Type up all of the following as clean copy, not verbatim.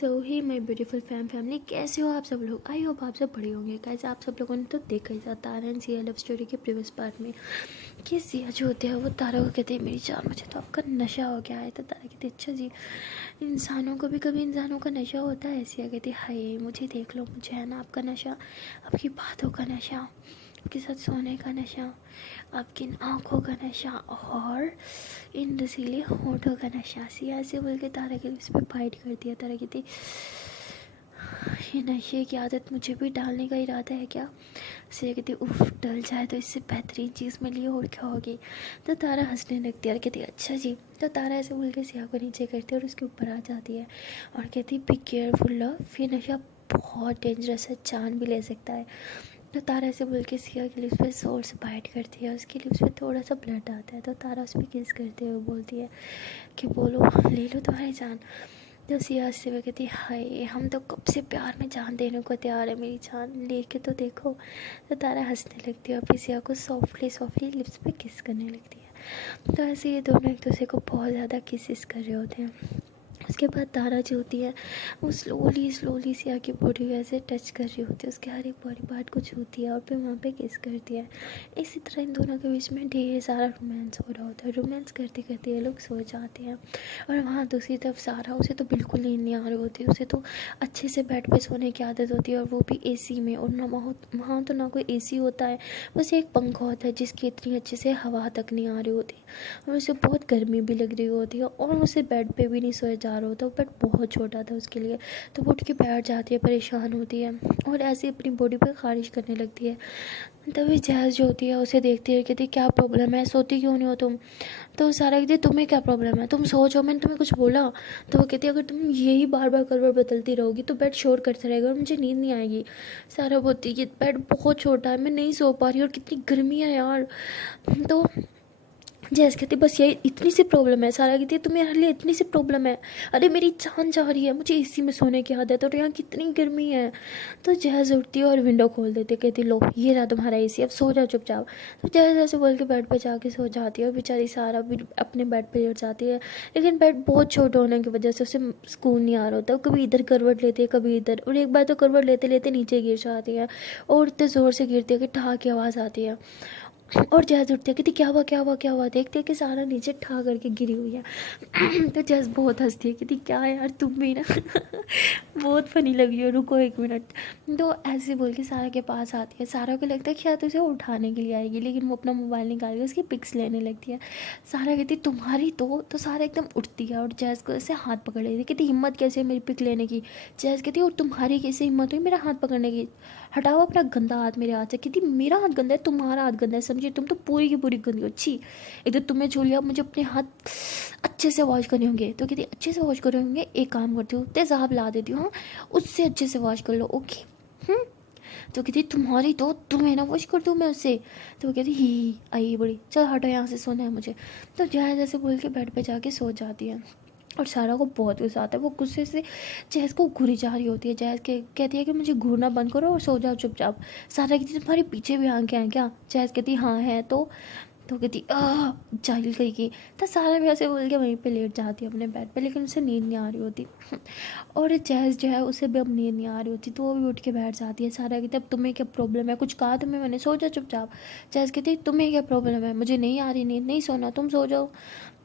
So he my beautiful family, कैसे हो आप सब लोग। आई होप आप सब बड़े होंगे। कैसे आप सब लोगों ने तो देखा ही था तारा एंड सिया लव स्टोरी के प्रीवियस पार्ट में कि सिया जो होते हैं वो तारा को कहते हैं मेरी जान, मुझे तो आपका नशा हो गया है। तो तारा कहते अच्छा जी, इंसानों को भी कभी इंसानों का नशा होता है। सिया कहती हाय मुझे देख लो, मुझे है ना आपका नशा, आपकी बातों का नशा, आपके साथ सोने का नशा, आपकी आँखों का नशा और इन रसीले होठों का नशा। सिया से बोल के तारा के उस पर फाइट कर दिया। तारा कहती ये नशे की आदत मुझे भी डालने का इरादा है क्या। सिया कहती उफ, डल जाए तो इससे बेहतरीन चीज़ मिली और क्या होगी। तो तारा हंसने लगती है और कहती अच्छा जी। तो तारा ऐसे बोल के सिया को नीचे करती है और उसके ऊपर आ जाती है और कहती बी केयरफुल लव, ये नशा बहुत डेंजरस है, जान भी ले सकता है। तो तारा ऐसे बोल के सिया के लिप्स पे जोर से बाइट करती है, उसके लिप्स पे थोड़ा सा ब्लड आता है। तो तारा उस पर किस करते हुए बोलती है कि बोलो ले लो तुम्हारी जान। तो सिया हंसते हुए कहती हाय हम तो कब से प्यार में जान देने को तैयार है, मेरी जान लेके तो देखो। तो तारा हंसने लगती है और फिर सिया को सॉफ्टली सॉफ्टली लिप्स पे किस करने लगती है। तो ऐसे ये दोनों एक दूसरे को बहुत ज़्यादा किस कर रहे होते हैं। उसके बाद तारा जो होती है वो स्लोली स्लोली सिया की बॉडी को ऐसे टच कर रही होती है, उसके हर एक बॉडी पार्ट को छूती है और फिर वहाँ पे किस करती है। इसी तरह इन दोनों के बीच में ढेर सारा रोमांस हो रहा होता है। रोमांस करते करते ये लोग सो जाते हैं और वहाँ दूसरी तरफ सारा, उसे तो बिल्कुल नींद नहीं आ रही होती, उसे तो अच्छे से बेड पे सोने की आदत होती है और वो भी एसी में। और ना वहाँ तो ना कोई एसी होता है, बस एक पंखा होता है जिसकी इतनी अच्छे से हवा तक नहीं आ रही होती और उसे बहुत गर्मी भी लग रही होती है और उसे बेड पे भी नहीं सोया जा रहा होता, बट बहुत छोटा था उसके लिए। तो वो उठ के बैठ जाती है, परेशान होती है और ऐसे अपनी बॉडी पर खारिश करने लगती है। तभी जैज़ जो होती है उसे देखती है, कहती क्या प्रॉब्लम है, सोती क्यों नहीं हो तुम। तो सारा कहती तुम्हें क्या प्रॉब्लम है, तुम सो जाओ, मैंने तुम्हें कुछ बोला। तो वो कहती है अगर तुम यही बार बार करवट बदलती रहोगी तो बेड शोर करता रहेगा और मुझे नींद नहीं आएगी। सारा बोलती है बेड बहुत छोटा है, मैं नहीं सो पा रही और कितनी गर्मी है यार। तो जैस कहती बस यही इतनी सी प्रॉब्लम है। सारा कहती है तुम्हें लिए इतनी सी प्रॉब्लम है, अरे मेरी जान जा रही है, मुझे एसी में सोने की आदत है और यहाँ कितनी गर्मी है। तो जैस उठती है और विंडो खोल देती है, कहती लो ये रहा तुम्हारा एसी, अब सो जाओ चुपचाप। तो जैस ऐसे बोल के बेड पर जाके सो जाती है और बेचारी सारा भी अपने बेड पर लेट जाती है। लेकिन बेड बहुत छोटा होने की वजह से उसे सुकून नहीं आ रहा होता, कभी इधर करवट लेती है कभी इधर, और एक बार तो करवट लेते लेते नीचे गिर जाती है और इतने ज़ोर से गिरती है कि ठा की आवाज़ आती है। और जैज उठती है, कहती क्या हुआ क्या हुआ क्या हुआ। देखते है कि सारा नीचे ठा करके गिरी हुई है। तो जैज बहुत हंसती है, कहती क्या यार तुम भी ना बहुत फनी लगी हो, रुको एक मिनट। तो ऐसे बोल के सारा के पास आती है। सारा को लगता है कि शायद उसे उठाने के लिए आएगी, लेकिन वो अपना मोबाइल निकाल के उसकी पिक्स लेने लगती है। सारा कहती तुम्हारी तो सारा एकदम उठती है और जैज को ऐसे हाथ पकड़ लेती है, कहती हिम्मत कैसे मेरी पिक लेने की। जैज कहती और तुम्हारी कैसे हिम्मत हुई मेरा हाथ पकड़ने की, हटाओ अपना गंदा हाथ मेरे हाथ से। कहती मेरा हाथ गंदा है, तुम्हारा हाथ गंदा है, समझे तुम तो पूरी की पूरी गंदी हो, अच्छी। एक तो तुम्हें छू लिया, मुझे अपने हाथ अच्छे से वॉश करने होंगे। तो कहती अच्छे से वॉश करने होंगे, एक काम करती हूँ तेज़ाब ला देती हूँ, हाँ उससे अच्छे से वॉश कर लो, ओके। तो कहती तुम्हारी तो तुम्हें ना वॉश कर दूँ मैं उससे। तो वो कहती ही आई बड़ी, चल हटो यहाँ से, सोना है मुझे। तो जहाँ जैसे बोल के बेड पे जाके सो जाती है और सारा को बहुत गुस्सा आता है। वो गुस्से से जैस को घूरी जा रही होती है। जैस के कहती है कि मुझे घूरना बंद करो और सो जाओ चुपचाप। सारा कहती तुम्हारे पीछे भी आंखें हैं क्या। जैस कहती हाँ है। तो कहती जाहिल कही। तो सारा भी ऐसे बोल के वहीं पे लेट जाती है अपने बेड पे, लेकिन उसे नींद नहीं आ रही होती। और जैस जो है उसे भी अब नींद नहीं आ रही होती, तो वो भी उठ के बैठ जाती है। सारा कहती अब तुम्हें क्या प्रॉब्लम है, कुछ कहा तुम्हें मैंने, सो जाओ चुपचाप। जैस कहती तुम्हें क्या प्रॉब्लम है, मुझे नहीं आ रही नींद, नहीं सोना, तुम सो जाओ।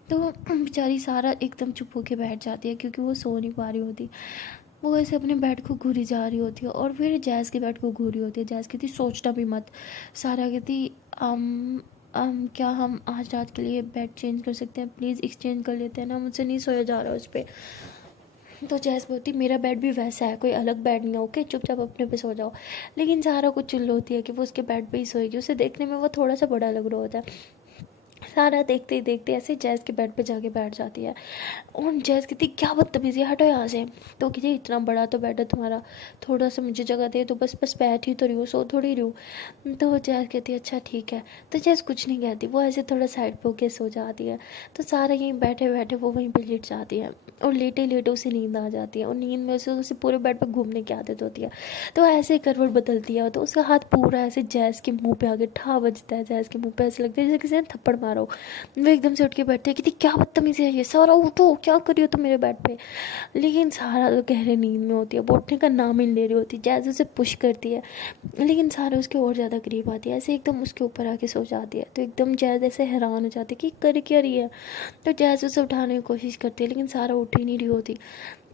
तो बेचारी सारा एकदम चुप होके बैठ जाती है क्योंकि वो सो नहीं पा रही होती। वो ऐसे अपने बेड को घूरी जा रही होती है और फिर जैज़ के बेड को घूरी होती है। जैज़ कहती सोचना भी मत। सारा कहती क्या हम आज रात के लिए बेड चेंज कर सकते हैं, प्लीज़ एक्सचेंज कर लेते हैं ना, मुझसे नहीं सोया जा रहा उस पर। तो जैस बोलती मेरा बेड भी वैसा है, कोई अलग बेड नहीं है, ओके चुपचाप अपने पे सो जाओ। लेकिन सारा कुछ चिल्ल होती है कि वो उसके बेड पे ही सोएगी, उसे देखने में वो थोड़ा सा बड़ा लग रहा होता है। सारा देखते ही देखते ऐसे जैज़ के बेड पे जाके बैठ जाती है और जैज़ कहती क्या बदतमीज़ी, हटो यहाँ से। तो कहती इतना बड़ा तो बेड है तुम्हारा, थोड़ा सा मुझे जगह दे, तो बस बस बैठ ही तो रही हूँ, सो थोड़ी रही हूँ। तो जैज़ कहती है अच्छा ठीक है। तो जैज़ कुछ नहीं कहती, वो ऐसे थोड़ा साइड पे होके सो जाती है। तो सारा यहीं बैठे बैठे वो वहीं पर लेट जाती है और लेटे लेटे उसे नींद आ जाती है और नींद में उसे पूरे बेड पर घूमने की आदत होती है। तो ऐसे करवट बदलती है तो उसका हाथ पूरा ऐसे जैज़ के मुँह पे आके ठा बजता है। जैज़ के मुँह पे ऐसे लगता है जैसे किसी ने थप्पड़ मारा। उठाओ। वो एकदम से उठ के बैठते हैं, कहती क्या बदतमीज़ी है ये, सारा उठो, क्या कर रही हो तुम मेरे बेड पे। लेकिन सारा तो गहरे नींद में होती है, वो उठने का नाम ही नहीं ले रही होती। जैज़ उसे पुश करती है, लेकिन सारा उसके और ज़्यादा करीब आती है, ऐसे एकदम उसके ऊपर आके सो जाती है। तो एकदम जैज़ ऐसे हैरान हो जाती है कि कर क्या रही है। तो जैज़ उसे उठाने की कोशिश करती है, लेकिन सारा उठ ही नहीं रही होती।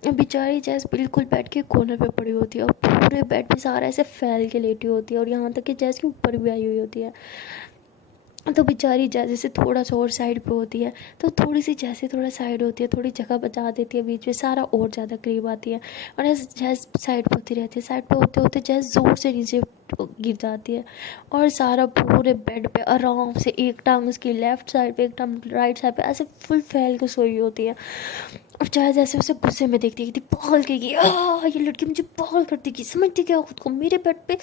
बेचारी जैस बिल्कुल बेड के कॉर्नर पे पड़ी होती है और पूरे बेड पे सारा ऐसे फैल के लेटी होती है और यहाँ तक कि जैस के ऊपर भी आई हुई होती है। तो बेचारी जैसे से थोड़ा सा और साइड पे होती है, तो थोड़ी सी जैसे थोड़ा साइड होती है, थोड़ी जगह बचा देती है बीच में, सारा और ज़्यादा करीब आती है। और ऐसे जैस साइड पे होती रहती है, साइड पे होते होते जैस ज़ोर से नीचे गिर जाती है और सारा पूरे बेड पे आराम से एक टांग उसकी लेफ़्ट साइड पे, एक टांग राइट साइड पे, ऐसे फुल फैल के सोई होती है। और चाहे जैसे उसे गुस्से में देखती है कि पागल कहेगी, ये लड़की मुझे पागल करती की, समझती क्या खुद को, मेरे बेड पे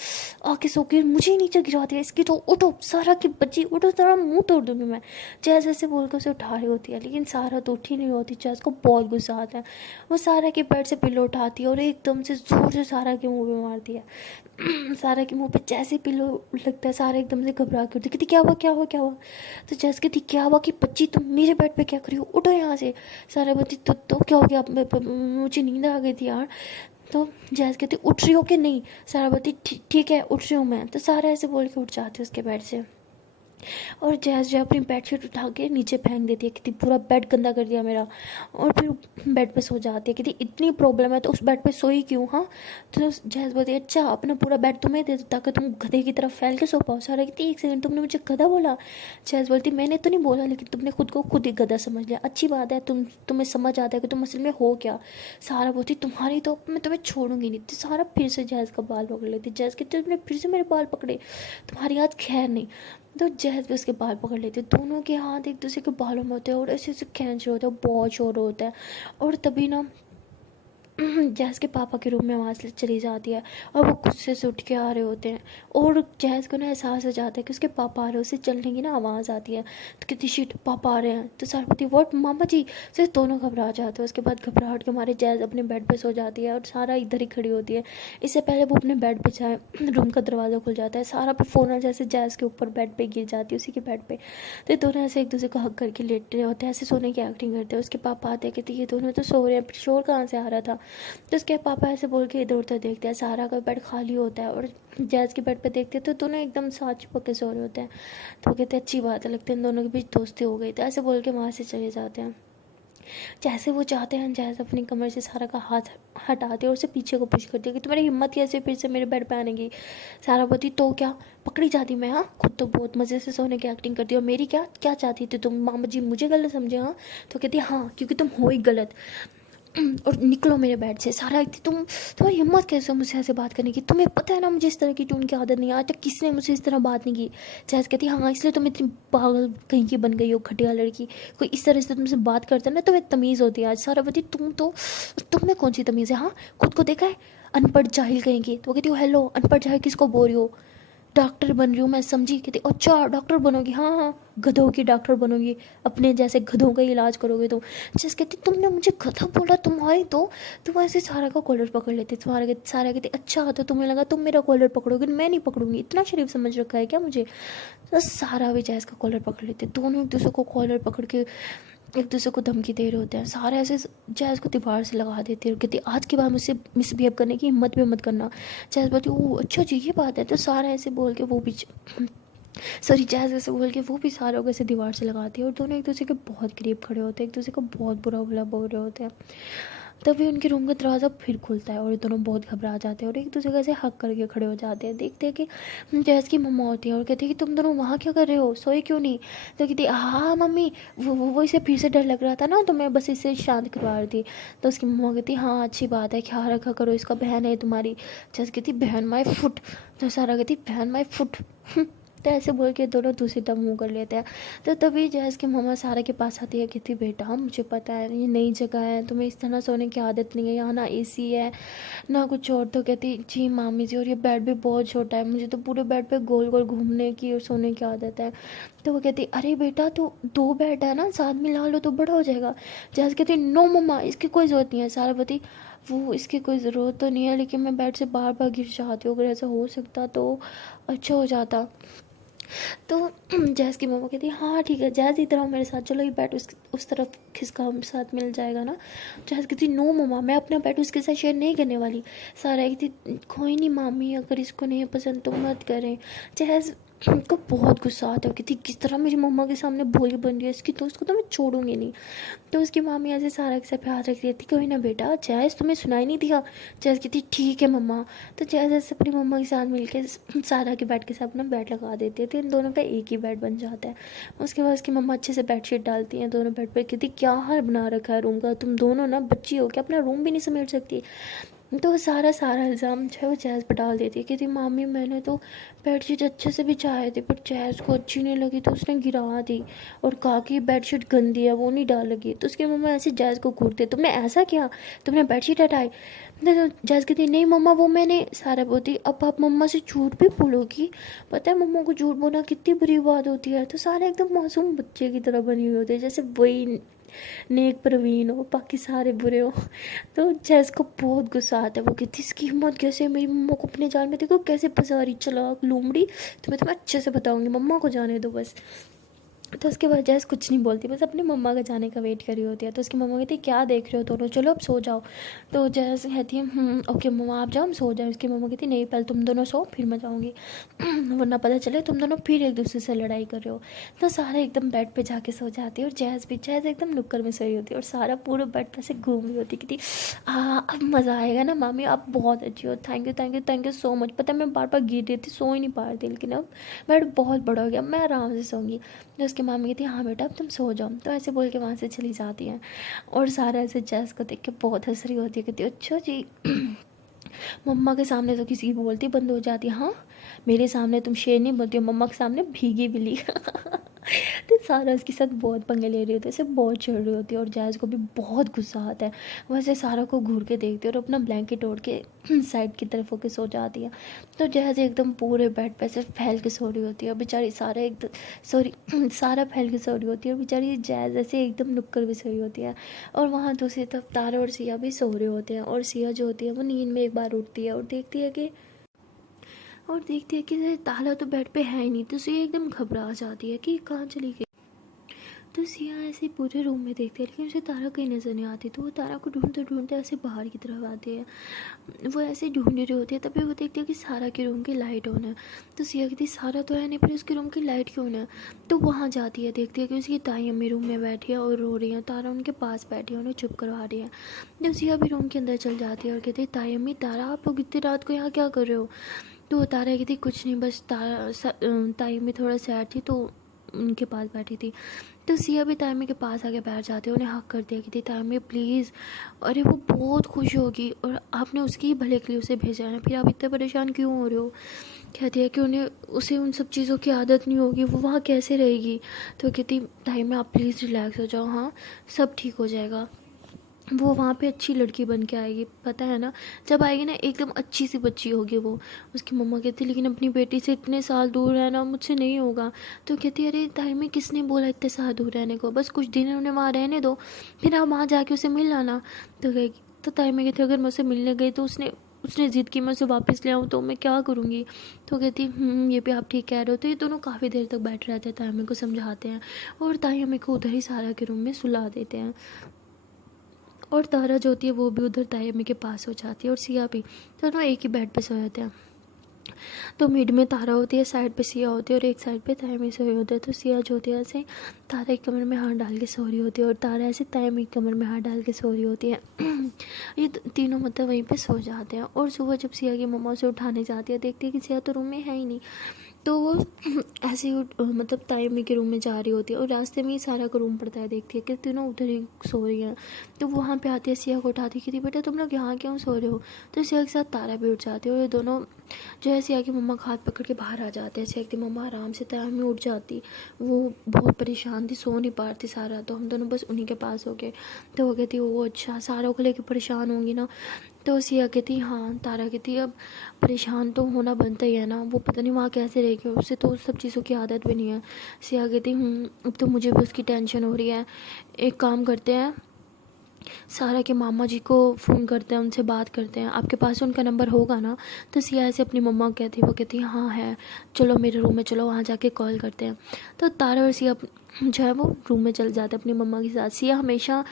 आके सो के मुझे ही नीचे गिरा दिया, इसकी तो उठो, सारा की बच्ची उठो, सारा मुंह तोड़ दूंगी मैं। चाहे जैसे बोल के उसे उठा रही होती है, लेकिन सारा तो उठी नहीं होती। चाहे उसको बहुत गुस्सा आता है, वो सारा के बेड से पिल्लो उठाती है और एकदम से जोर से सारा के मुँह पे मारती है। सारा के मुंह पे जैसे पिल्लो लगता है, सारा एकदम से घबरा के उठती, कहती क्या हुआ क्या हुआ क्या हुआ। तो जैसे कहती क्या हुआ कि बच्ची तुम मेरे बेड पे क्या करी हो, उठो यहाँ से। सारा बोलती तो क्या हो गया, मुझे नींद आ गई थी यार। तो जैस कहती उठ रही हो कि नहीं। सारा बोलती ठीक है उठ रही हूँ मैं। तो सारा ऐसे बोल के उठ जाती है उसके बेड से और जैस जो अपनी बेडशीट उठा के नीचे फेंक देती है, कहती पूरा बेड गंदा कर दिया मेरा। और फिर बेड पे सो जाती है, कहती इतनी प्रॉब्लम है तो उस बेड पे सोई क्यों। हाँ तो जैस बोलती है अच्छा अपना पूरा बेड तुम्हें दे दो ताकि तुम गधे की तरफ फैल के सो पाओ। सारा कहती 1 सेकंड तुमने मुझे गधा बोला। जैस बोलती मैंने तो नहीं बोला, लेकिन तुमने खुद को खुद ही गधा समझ लिया, अच्छी बात है, तुम्हें समझ आता है कि तुम असल में हो क्या। सारा बोलती तुम्हारी तो मैं तुम्हें छोड़ूंगी नहीं। तो सारा फिर से जैस का बाल पकड़ लेती। जैस कहती तुमने फिर से मेरे बाल पकड़े, तुम्हारी आज खैर नहीं। तो जैस भी उसके बाल पकड़ लेते, दोनों के हाथ एक दूसरे के बालों में होते हैं और ऐसे ऐसे खींच रहे होते हैं, बहुत शोर होता है। और तभी ना जैस के पापा के रूम में आवाज़ चली जाती है और वो गुस्से से उठ के आ रहे होते हैं और जैस को ना एहसास हो जाता है कि उसके पापा आ रहे हैं। उसे चलने की ना आवाज़ आती है, तो कितनी शीट पापा आ रहे हैं। तो सारपति व्हाट मामा जी। तो दोनों घबरा जाते हैं। उसके बाद घबराहट के मारे जैस अपने बेड पे सो जाती है और सारा इधर ही खड़ी होती है। इससे पहले वो अपने बेड पे जाए, रूम का दरवाज़ा खुल जाता है, सारा पे फ़ोन जैसे जैस के ऊपर बेड पे गिर जाती है, उसी के बेड पे। तो दोनों ऐसे एक दूसरे को हक करके लेट रहे होते हैं, ऐसे सोने की एक्टिंग करते हैं। उसके पापा आते हैं, कहते ये दोनों तो सो रहे हैं, शोर कहाँ से आ रहा था। तो उसके पापा ऐसे बोल के इधर उधर देखते हैं, सारा का बेड खाली होता है और जैज़ के बेड पे देखते हैं तो दोनों एकदम साथ चिपक के सो रहे होते हैं। तो वो कहते हैं अच्छी बात है, लगता है इन दोनों के बीच दोस्ती हो गई। तो ऐसे बोल के वहाँ से चले जाते हैं। जैसे वो चाहते हैं जैसे अपनी कमर से सारा का हाथ हटाते और उसे पीछे को पुश करती है कि तुम्हारी हिम्मत कैसे फिर से मेरे बेड पे आने की। सारा बोलती तो क्या पकड़ी जाती मैं। हाँ खुद तो बहुत मज़े से सोने की एक्टिंग करती हो, मेरी क्या क्या चाहती थी तुम, मामा जी मुझे गलत समझे। हाँ तो कहती हाँ क्योंकि तुम हो ही गलत और निकलो मेरे बेड से। सारा थी तुम्हारी हिम्मत कैसे हो मुझसे ऐसे बात करने की, तुम्हें पता है ना मुझे इस तरह की टून की आदत नहीं है, आज तक किसने मुझसे इस तरह बात नहीं की। जैस कहती हाँ इसलिए तुम इतनी पागल कहीं की बन गई हो, घटिया लड़की। कोई इस तरह से तुमसे बात करता है ना तुम्हें तमीज़ होती है। आज सारा बती तुम्हें कौन सी तमीज़ है। हाँ खुद को देखा है अनपढ़ जाहिल कहेंगी। तो वो कहती हो हेलो अनपढ़ जाहिल किसको बोल रही हो, डॉक्टर बन रही हूँ मैं, समझी। कहती अच्छा डॉक्टर बनोगी, हाँ हाँ गधों की डॉक्टर बनोगी, अपने जैसे गधों का इलाज करोगे तुम। जिस कहती तुमने मुझे गधा बोला, तुम्हारी तो तुम ऐसे सारा का कॉलर पकड़ लेते। तुम्हारा सारा कहते अच्छा तो तुम्हें लगा तुम मेरा कॉलर पकड़ोगे, मैं नहीं पकड़ूंगी, इतना शरीफ समझ रखा है क्या मुझे। तो सारा भी जैस का कॉलर पकड़ लेते, दोनों एक दूसरे को कॉलर पकड़ के एक दूसरे को धमकी दे रहे होते हैं। सारे ऐसे जैज़ को दीवार से लगा देते हैं, कहती आज के बाद मुझसे मिसबिहेव करने की हिम्मत भी मत करना। जैज़ बोलती ओह अच्छा जी ये बात है। तो सारा ऐसे बोल के वो भी सॉरी जैज़ ऐसे बोल के वो भी सारों को ऐसे दीवार से लगाती है और दोनों एक दूसरे के बहुत करीब खड़े होते हैं, एक दूसरे को बहुत बुरा बुरा बोल रहे होते हैं। तभी उनके रूम का दरवाज़ा फिर खुलता है और दोनों बहुत घबरा जाते हैं और एक दूसरे का ऐसे हक करके खड़े हो जाते हैं। देखते हैं कि जैस की मम्मा होती है और कहती है कि तुम दोनों वहाँ क्या कर रहे हो, सोए क्यों नहीं। तो कहती हाँ मम्मी वो इसे फिर से डर लग रहा था ना तो मैं बस इसे शांत करवा रही थी। तो उसकी मम्मा कहती हाँ अच्छी बात है, ख्याल रखा करो इसका, बहन है तुम्हारी। जैस कहती बहन माई फुट। तो सारा कहती बहन माई फुट। तो ऐसे बोल के दोनों दूसरी तरफ मुँह कर लेते हैं। तो तभी जैस की मम्मा सारा के पास आती है, कहती बेटा मुझे पता है ये नई जगह है, तुम्हें इस तरह सोने की आदत नहीं है, यहाँ ना एसी है ना कुछ और। तो कहती जी मामी जी और ये बेड भी बहुत छोटा है, मुझे तो पूरे बेड पे गोल गोल घूमने की और सोने की आदत है। तो वो कहती अरे बेटा तो 2 बेड है ना, साथ मिला लो तो बड़ा हो जाएगा। जैस कहती नो मम्मा इसकी कोई ज़रूरत नहीं है। सारा बती वो इसकी कोई ज़रूरत तो नहीं है, लेकिन मैं बेड से बार बार गिर जाती हूँ, अगर ऐसा हो सकता तो अच्छा हो जाता। तो जैज़ की मम्मा कहती है हाँ ठीक है जैज़ इधर आओ मेरे साथ, चलो ये बैट उस तरफ किसका साथ मिल जाएगा ना। जैज़ कहती नो मम्मा, मैं अपना बैट उसके साथ शेयर नहीं करने वाली। सारा कहती कोई नहीं मामी, अगर इसको नहीं पसंद तो मत करें। जैज़ को बहुत गुस्सा आता है, कहती किस तरह मेरी मम्मा के सामने बोली बन रही है इसकी, तो उसको तो मैं छोड़ूंगी नहीं। तो उसकी मामी ऐसे सारा के साथ प्यार रख रही थी, कोई ना बेटा जैज़ तुम्हें सुनाई नहीं दिया। जैज़ कहती ठीक है मम्मा। तो जैज़ ऐसे अपनी मम्मा के साथ मिलकर सारा के बेड के साथ अपना बेड लगा देती है, तो इन दोनों का एक ही बेड बन जाता है। उसके बाद उसकी मम्मा अच्छे से बेडशीट डालती हैं दोनों बेड पर। कहती क्या हाल बना रखा है रूम का, तुम दोनों ना बच्ची हो क्या, अपना रूम भी नहीं समेट सकती। तो सारा इल्ज़ाम जो है वो जैज़ पर डाल देती है। कहती मामी मैंने तो बेडशीट अच्छे से बिछाए थे, पर जैज़ को अच्छी नहीं लगी तो उसने गिरा दी और कहा कि बेडशीट गंदी है वो नहीं डाल लगी। तो उसकी मम्मा ऐसे जैज़ को घूरते, तुमने ऐसा किया, तुमने बेडशीट हटाई। तो जैज़ कहती नहीं मम्मा वो मैंने। सारा बोलती अब आप मम्मा से झूठ भी बोलोगी, पता है मम्मा को झूठ बोलना कितनी बुरी बात होती है। तो सारे एकदम मासूम बच्चे की तरह बनी हुई होती है, जैसे वही नेक प्रवीण हो बाकी सारे बुरे हो। तो जैस को बहुत गुस्सा आता है, वो कहती इसकी हिम्मत कैसे है मेरी मम्मा को अपने जाल में, देखो कैसे फंसा रही चालाक लोमड़ी, तो मैं तुम्हें अच्छे से बताऊंगी, मम्मा को जाने दो बस। तो उसके बाद जैस कुछ नहीं बोलती, बस अपनी मम्मा का जाने का वेट कर रही होती है। तो उसकी मम्मा कहती है क्या देख रहे हो दोनों, चलो अब सो जाओ। तो जैस कहती है ओके मम्मा आप जाओ हम सो जाए। उसकी मम्मा कहती नहीं पहले तुम दोनों सो फिर मैं जाऊँगी, वरना पता चले तुम दोनों फिर एक दूसरे से लड़ाई कर रहे हो। तो सारा एकदम बेड पे जाके सो जाती है और जैस एकदम नुक्कड़ में सोई होती है और सारा पूरे बेड पे से घूम रही होती कहती अब मज़ा आएगा ना मामी, आप बहुत अच्छी हो, थैंक यू सो मच। पता है मैं बार बार गिर रही थी, सो ही नहीं पा रही थी, लेकिन अब बेड बहुत बड़ा हो गया, मैं आराम से सोऊंगी। तो उसकी मामी कहती हाँ बेटा अब तुम सो जाओ। तो ऐसे बोल के वहाँ से चली जाती हैं और सारा ऐसे जैस को देख के बहुत हंस रही होती है, कहती अच्छा जी मम्मा के सामने तो किसी की बोलती बंद हो जाती है, हाँ मेरे सामने तुम शेर नहीं बोलती हो, मम्मा के सामने भीगी बिल्ली। तो सारा उसके साथ बहुत पंगे ले रही होती है, उसे बहुत चिढ़ रही होती है और जैज़ को भी बहुत गुस्सा आता है। वैसे सारा को घूर के देखती है और अपना ब्लैंकेट ओढ़ के साइड की तरफ होकर सो जाती है। तो जैज़ एकदम पूरे बेड पे से फैल के सो रही होती है, बेचारी सारा एकदम सारा फैल के सो रही होती है और बेचारी जैज़ ऐसे एकदम नुक्कड़ भी सो रही होती है। और वहाँ दूसरी तरफ तारा और सिया भी सो रहे होते हैं और सिया जो होती है वो नींद में एक बार उठती है और देखती है कि ताला तो बेड पे है ही नहीं। तो सिया एकदम घबरा जाती है कि कहाँ चली गई। तो सिया ऐसे पूरे रूम में देखती है लेकिन उसे तारा कहीं नज़र नहीं आती। तो वो तारा को ढूंढते ढूंढते ऐसे बाहर की तरफ आती है, वो ऐसे ढूंढ रही होती है। तभी वो देखती है कि सारा के रूम की लाइट ऑन है। तो सिया कहती सारा तो है नहीं पर उसके रूम की लाइट क्यों है। तो वहाँ जाती है, देखती है कि उसकी ताई अम्मी रूम में बैठी है और रो रही है, तारा उनके पास बैठी है उन्हें चुप करवा रही है। जब सिया भी रूम के अंदर चल जाती है और कहती है ताई अम्मी तारा आप लोग इतनी रात को यहाँ क्या कर रहे हो। तो तारा कहती कुछ नहीं, बस ताई में थोड़ा सैड थी तो उनके पास बैठी थी। तो सिया भी तायमी के पास आके बैठ जाती है, उन्हें हक कर दिया कि तायमी प्लीज़, अरे वो बहुत खुश होगी और आपने उसकी ही भले के लिए उसे भेजा है ना, फिर आप इतने परेशान क्यों हो रहे हो। कहती है कि उन्हें उसे उन सब चीज़ों की आदत नहीं होगी, वो वहाँ कैसे रहेगी। तो कहती तायमी आप प्लीज़ रिलैक्स हो जाओ, हाँ सब ठीक हो जाएगा, वो वहाँ पे अच्छी लड़की बन के आएगी, पता है ना जब आएगी ना एकदम अच्छी सी बच्ची होगी वो। उसकी मम्मा कहती लेकिन अपनी बेटी से इतने साल दूर रहना मुझसे नहीं होगा। तो कहती अरे ताई में किसने बोला इतने साल दूर रहने को, बस कुछ दिन उन्हें वहाँ रहने दो फिर आप वहाँ जाके उसे मिल लाना। तो कहेगी तो ताई में कहती अगर मैं उसे मिलने गई तो उसने ज़िद की मैं उसे वापस ले आऊँ तो मैं क्या करूँगी। तो कहती ये भी आप ठीक कह रहे हो। तो ये दोनों काफ़ी देर तक बैठे रहते हैं, ताई अम्मी को समझाते हैं और ताई अम्मी को उधर ही सारा के रूम में सुला देते हैं। और तारा जो होती है वो भी उधर ताई अम्मी के पास हो जाती है और सिया भी, दोनों एक ही बेड पे सो जाते हैं। तो मिड में तारा होती है, साइड पे सिया होती है और एक साइड पे ताई अम्मी सोई होते हैं। तो सिया जो होती है ऐसे तारा एक कमर में हाथ डाल के सो रही होती है और तारा ऐसे ताई अम्मी के कमर में हाथ डाल के सो रही होती है। ये तीनों मतलब वहीं पे सो जाते हैं। और सुबह जब सिया की मम्मा उसे उठाने जाती है, देखती है कि सिया तो रूम में है ही नहीं। तो वो ऐसे ही मतलब ताई अम्मी के रूम में जा रही होती है और रास्ते में ही सारा का रूम पड़ता है, देखती है कि तीनों उधर ही सो रही हैं। तो वहाँ पे आती है, सिया को उठाती कि बेटा तुम लोग यहाँ क्यों सो रहे हो। तो सिया के साथ तारा भी उठ जाती है और ये दोनों जो है सिया की मम्मा का हाथ पकड़ के बाहर आ जाते हैं। सिया की मम्मा आराम से ताई अम्मी उठ जाती, वो बहुत परेशान थी, सो नहीं पा रही सारा, तो हम दोनों बस उन्हीं के पास हो गए। तो वो कहती वो अच्छा सारा को लेकर परेशान होंगी ना। तो सिया कहती हाँ, तारा कहती अब परेशान तो होना बनता ही है ना, वो पता नहीं वहाँ कैसे रहेगी, उसे तो उस सब चीज़ों की आदत भी नहीं है। सिया कहती अब तो मुझे भी उसकी टेंशन हो रही है, एक काम करते हैं सारा के मामा जी को फ़ोन करते हैं, उनसे बात करते हैं, आपके पास उनका नंबर होगा ना? तो सिया ऐसे अपनी मम्मा को कहती है, वो कहती है हाँ है, चलो मेरे रूम में चलो, वहाँ जाके कॉल करते हैं। तो तारा और सिया जो है वो रूम में चले जाते हैं अपनी मम्मा के साथ। सिया हमेशा